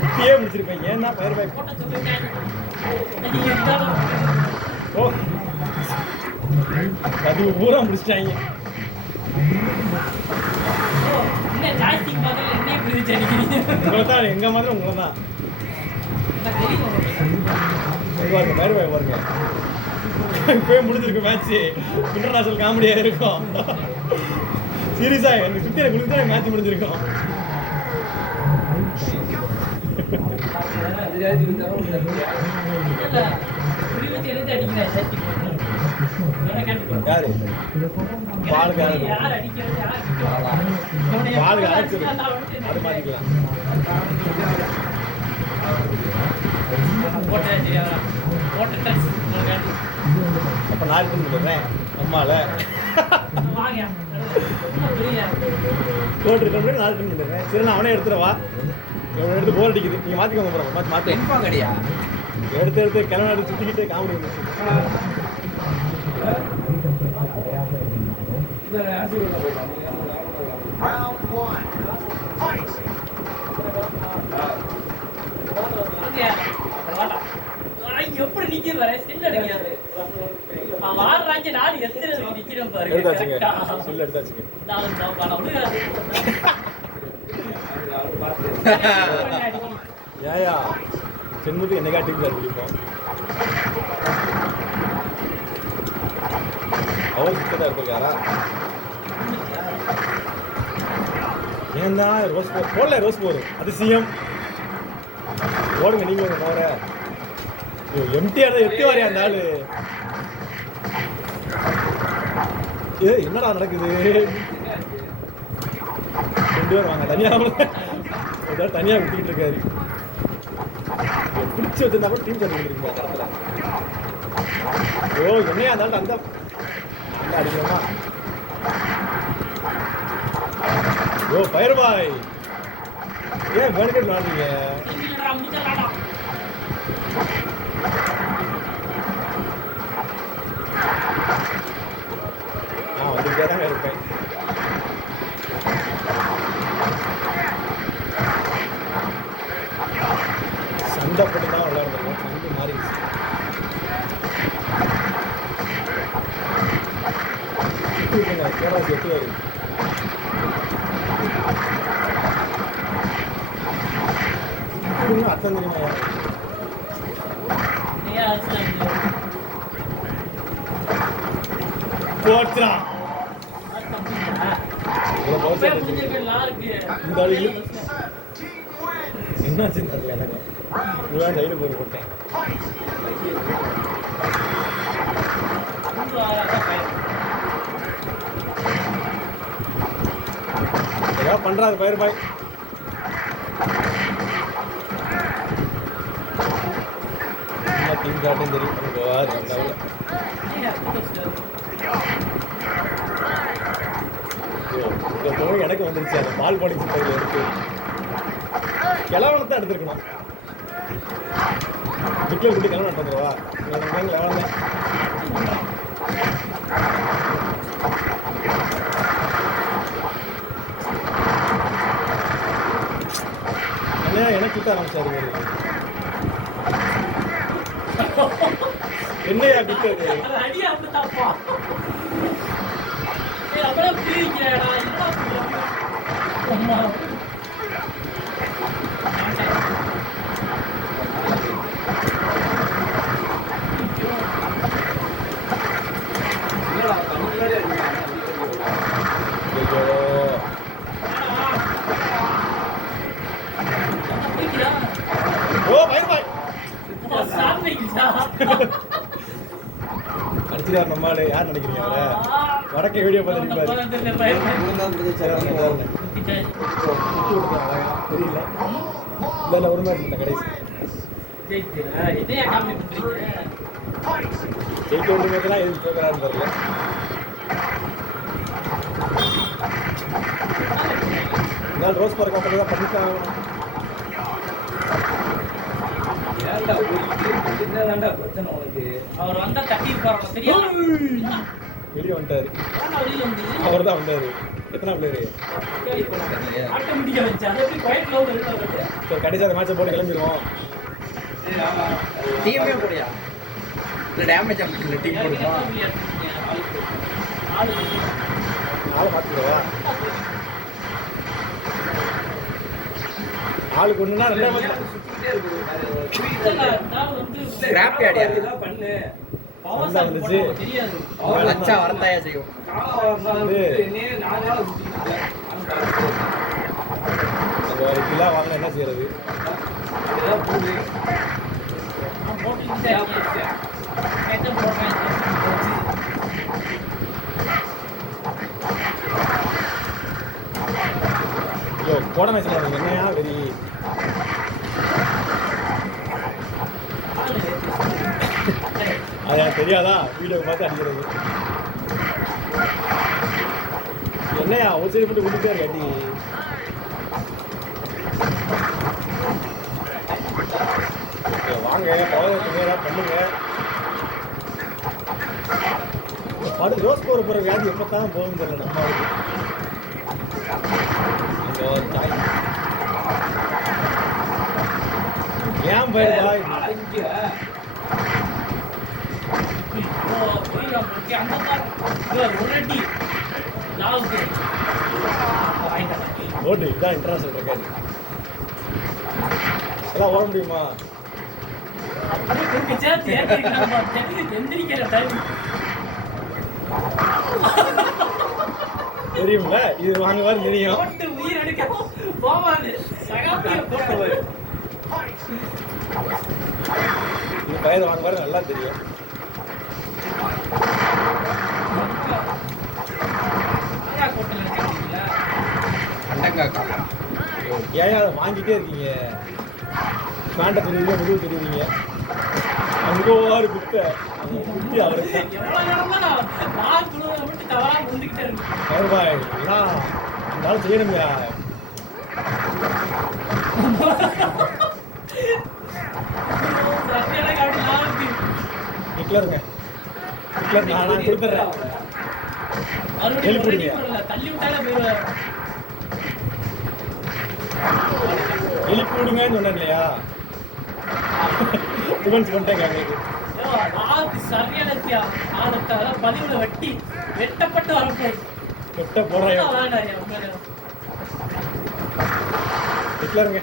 இப்பயே முடிச்சிருப்பேன். ஏன்னா பயிர் பாய் ஓ அது பூரா முடிச்சிட்டாங்க. உங்களை தான் எங்க மாதிரி உங்களை தான் பாருங்க பயிர் பாய் பாருங்க. இப்பயே முடிஞ்சிருக்கு மேட்ச். இன்டர்நேஷனல் காமெடியா இருக்கும். சீரியஸா எனக்கு சுத்தி எனக்கு குளிச்சு மேட்ச் முடிஞ்சிருக்கும். யாரு பாலுக்கு அழைச்சது அது மாத்திக்கலாம். அப்ப நான் எடுத்துக்கிறேன் அம்மால கோட் இருக்க நான் எடுத்துக்கிறேன். சரி நான் அவனே எடுத்துறவா. இவனை எடுத்து போர் அடிக்குது. நீங்க மாத்திக்கோங்க போறோம் மாத்தி மாத்தி என்பாங்கடியா எடுத்து கிளம்பி சுத்திக்கிட்டு காமெடி எப்படி நிக்கிற செல் அடிக்காது வாடுறாங்க. நாடு எத்தனை நிக்கிறேன் பாருங்க. எடுத்தாச்சுங்க செல் எடுத்தாச்சுங்க. ஏயா சென்முக்கு என்ன காட்டிங்க பிடிப்போம். அவர் கிட்டதான் இருக்காரா? ஏன்னா ரோஸ் போடல ரோஸ் போடும் அதிசயம். ஓடுங்க நீங்க போற எம்டிஆர் எட்டு வாரியா அந்த ஆளு. என்னடா நடக்குது? 2 பேர் வாங்க தனியா தனியா விட்டுக்கிட்டு இருக்காரு. பிடிச்சி வச்சிருந்தா கூட டீம் பண்ணிருக்கீங்க கடத்துல. ஓ என்னையா இருந்தாலும் அந்த அடிக்கிறோமா? ஓ பயிர் பாய் ஏன் வேணுக்கு விளாடுறீங்க? நான் வந்துக்கிட்டே தாங்க இருப்பேன். சண்டை போட்டு தான் விளையாடுறோம். சண்டை மாறிடுச்சு. கேரளாசி எட்டுவாரு. அர்த்தம் தெரியுமா? போச்சா இந்த ஆளு என்னாச்சு தெரியல எனக்கு. இதுதான் சைடு போட்டு போட்டேன். ஏதாவது பண்றாரு பயிர் பாய். டீம் காட்டும் தெரியும் வாரு இந்த போய் எனக்கு வந்துருச்சு அந்த பால் பாடி பையில இருக்கு கிளவனத்தை எடுத்துருக்கணும் விக்கெட் விட்டு கிளவன் எடுத்துருவா கிளவன் என்ன எனக்கு கிட்ட ஆரம்பிச்சாரு என்னையா கிட்ட அடியா அப்படித்தாப்பா அப்படியே புரியுங்கடா அம்மா ஓ பை பை அடிச்சுடார் நம்மாடு யார் நினைக்கிறீங்க அவரை வடக்க வீடியோ பார்த்துருப்பாரு தெரியல இதில் ஒரு மாதிரி இருந்தேன் கடைசி ஜெயிக்க ஒன்று மேட்ச்னா எதுக்கு போகிறான்னு தெரியல இருந்தாலும் ரோஸ் பார்க்க அப்படி தான் பண்ணிட்டாங்க ஏன்டா என்னதான்டா பிரச்சனை உனக்கு அவர் வந்தா தட்டி இருப்பாரு தெரியும் வெளியே வந்துட்டாரு அவர் தான் வந்தாரு எத்தனை பிளேயரு ஆட்டோமேட்டிக்கா வச்சு அதை எப்படி குவைட் லோட் எழுதுறது சரி கடைசி அந்த மேட்சை போட்டு கிளம்பிடுவோம் டீமே போடியா இல்லை டேமேஜ் அமைக்கல டீம் போடுமா ஆளை மாற்றிடுவா ஆளுக்கு ஒன்றுனா ரெண்டாவது ஸ்கிராப் ஆடியா பண்ணு வந்துச்சு தெரியாது லட்சா வரத்தாயா செய்யும் அந்த ஒரு கிலோ வாங்கினா என்ன செய்யறது ஐயோ போட மேட்ச் என்னையா வெறி அது எனக்கு தெரியாதா வீடியோ பார்த்து அடிக்கிறது என்னையா ஒரு சைடு மட்டும் விட்டுட்டே இருக்காட்டி வாங்க பழகத்துக்கு பண்ணுங்க படு ரோஸ் போகிற வியாதி எப்போ தான் போகும் தெரியல நம்ம ஏன் போயிருந்தா ஓட்டு இதுதான் இன்டர்நேஷனல் ரெக்கார்டு எல்லாம் ஓட முடியுமா தெரியும்ல இது வாங்க வர தெரியும் உயிர் எடுக்க போவாது இது பயிர் வாங்க வர நல்லா தெரியும் ஏன் அதை வாங்கிட்டே இருக்கீங்க பேண்டை தெரியுங்க முதுகு தெரியுங்க அங்கோவாரு குத்த குத்தி அவருக்கு எல்லாம் இருந்தாலும் செய்யணுங்க ஹிட்லருங்க ஹிட்லர் நான் கொடுத்துட்றேன் எழுப்பிடுங்க தள்ளி விட்டாலே போயிடுவார் எழுப்பி விடுங்கன்னு சொன்னேன் இல்லையா டிஃபென்ஸ் பண்ணிட்டேங்க எங்களுக்கு சரியான பதிவுல வெட்டி வெட்டப்பட்டு வரப்போம் வெட்ட போடுறேன் ஹிட்லருங்க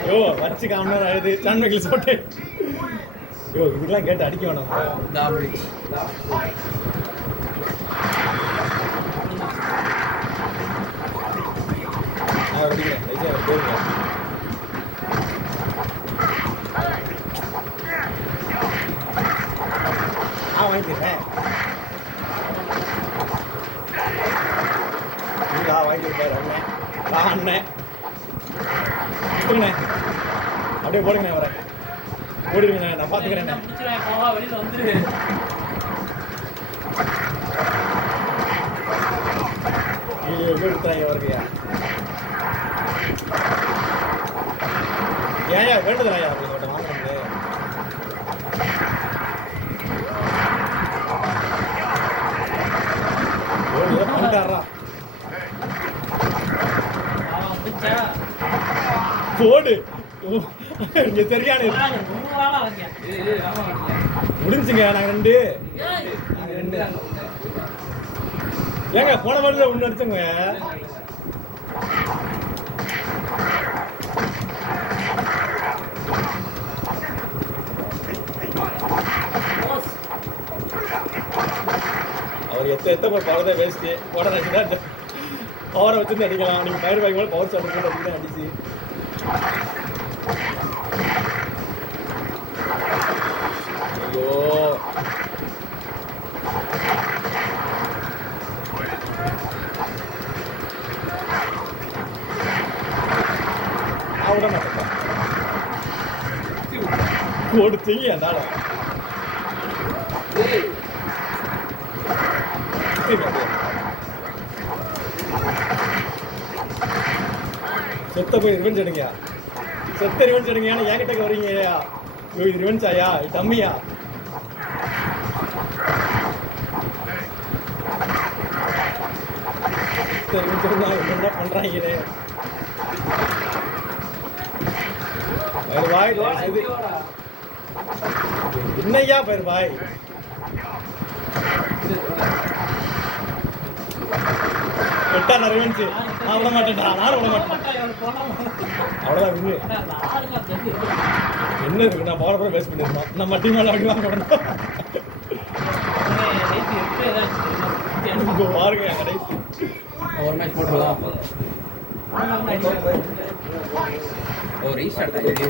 ஐயோ வச்சு காமனர் ஆகுது சான்மைகள் போட்டு ஐயோ இதுக்கெல்லாம் கேட்டு அடிக்க வேணாம் நான் அடிக்கிறேன் போயிருங்க வாங்கிக்கிறேன் வாங்கியிருப்பாரு அண்ணன் அண்ணன் அப்படியே போடுங்கண்ணே வரேன் ஓடிடுங்க நான் பாத்துக்கிறேன். என்ன முடிச்சிருவேன் போவா வெளியில வந்துரு. நீங்க எப்படி விட்டுறாங்க வருங்கயா? ஏயா வேண்டதுனாயா அப்படி மட்டும் வாங்குறது? ஓடி பண்ணிட்டாரா? அவன் பிச்சா போடு. இங்க சரியான ரொம்ப நாளா இருக்கேன். முடிஞ்சுங்க. நாங்க ரெண்டு ஏய் நாங்க ரெண்டு ஏங்க போன மாதிரி ஒண்ணு அடிச்சோங்க. போஸ் அவர் எத்த போய் பவர்தான் வேஸ்ட். உடனே பவரை வச்சுருந்து அடிக்கலாம். நீங்க பயிர் வாங்கி பவர் சாப்பிட்டு போட்டு அடிக்கலாம் அடிச்சு. ஐயோ நான் விட மாட்டேன். கொடுத்தீங்க அதால செத்த போய் ரிவெஞ்ச் எடுங்கயா. செத்த ரிவெஞ்ச் எடுங்க. ஏன்னா என்கிட்ட வரீங்க. ஐயோ இது ரிவெஞ்ச் ஆயா? இது தம்மியா? செத்த ரிவெஞ்ச் எடுங்க. என்ன பண்றாங்க? பாய் என்னையா பேர் பாய்? விட்டா நான் ரிவெஞ்ச் நான் விட மாட்டேன்டா. நானும் விட மாட்டேன். அவ்வளோதான் வின்னு. என்ன இருக்கு? நான் பவர் பேஸ் பண்ணிருந்தோம். நம்ம டீம் எல்லாம் அடி வாங்க மாட்டோம். பாருங்க கடைசி ஒரு மேட்ச் போட்டுலாம். ஓ ரீஸ்டார்ட் ஆயிடுச்சு.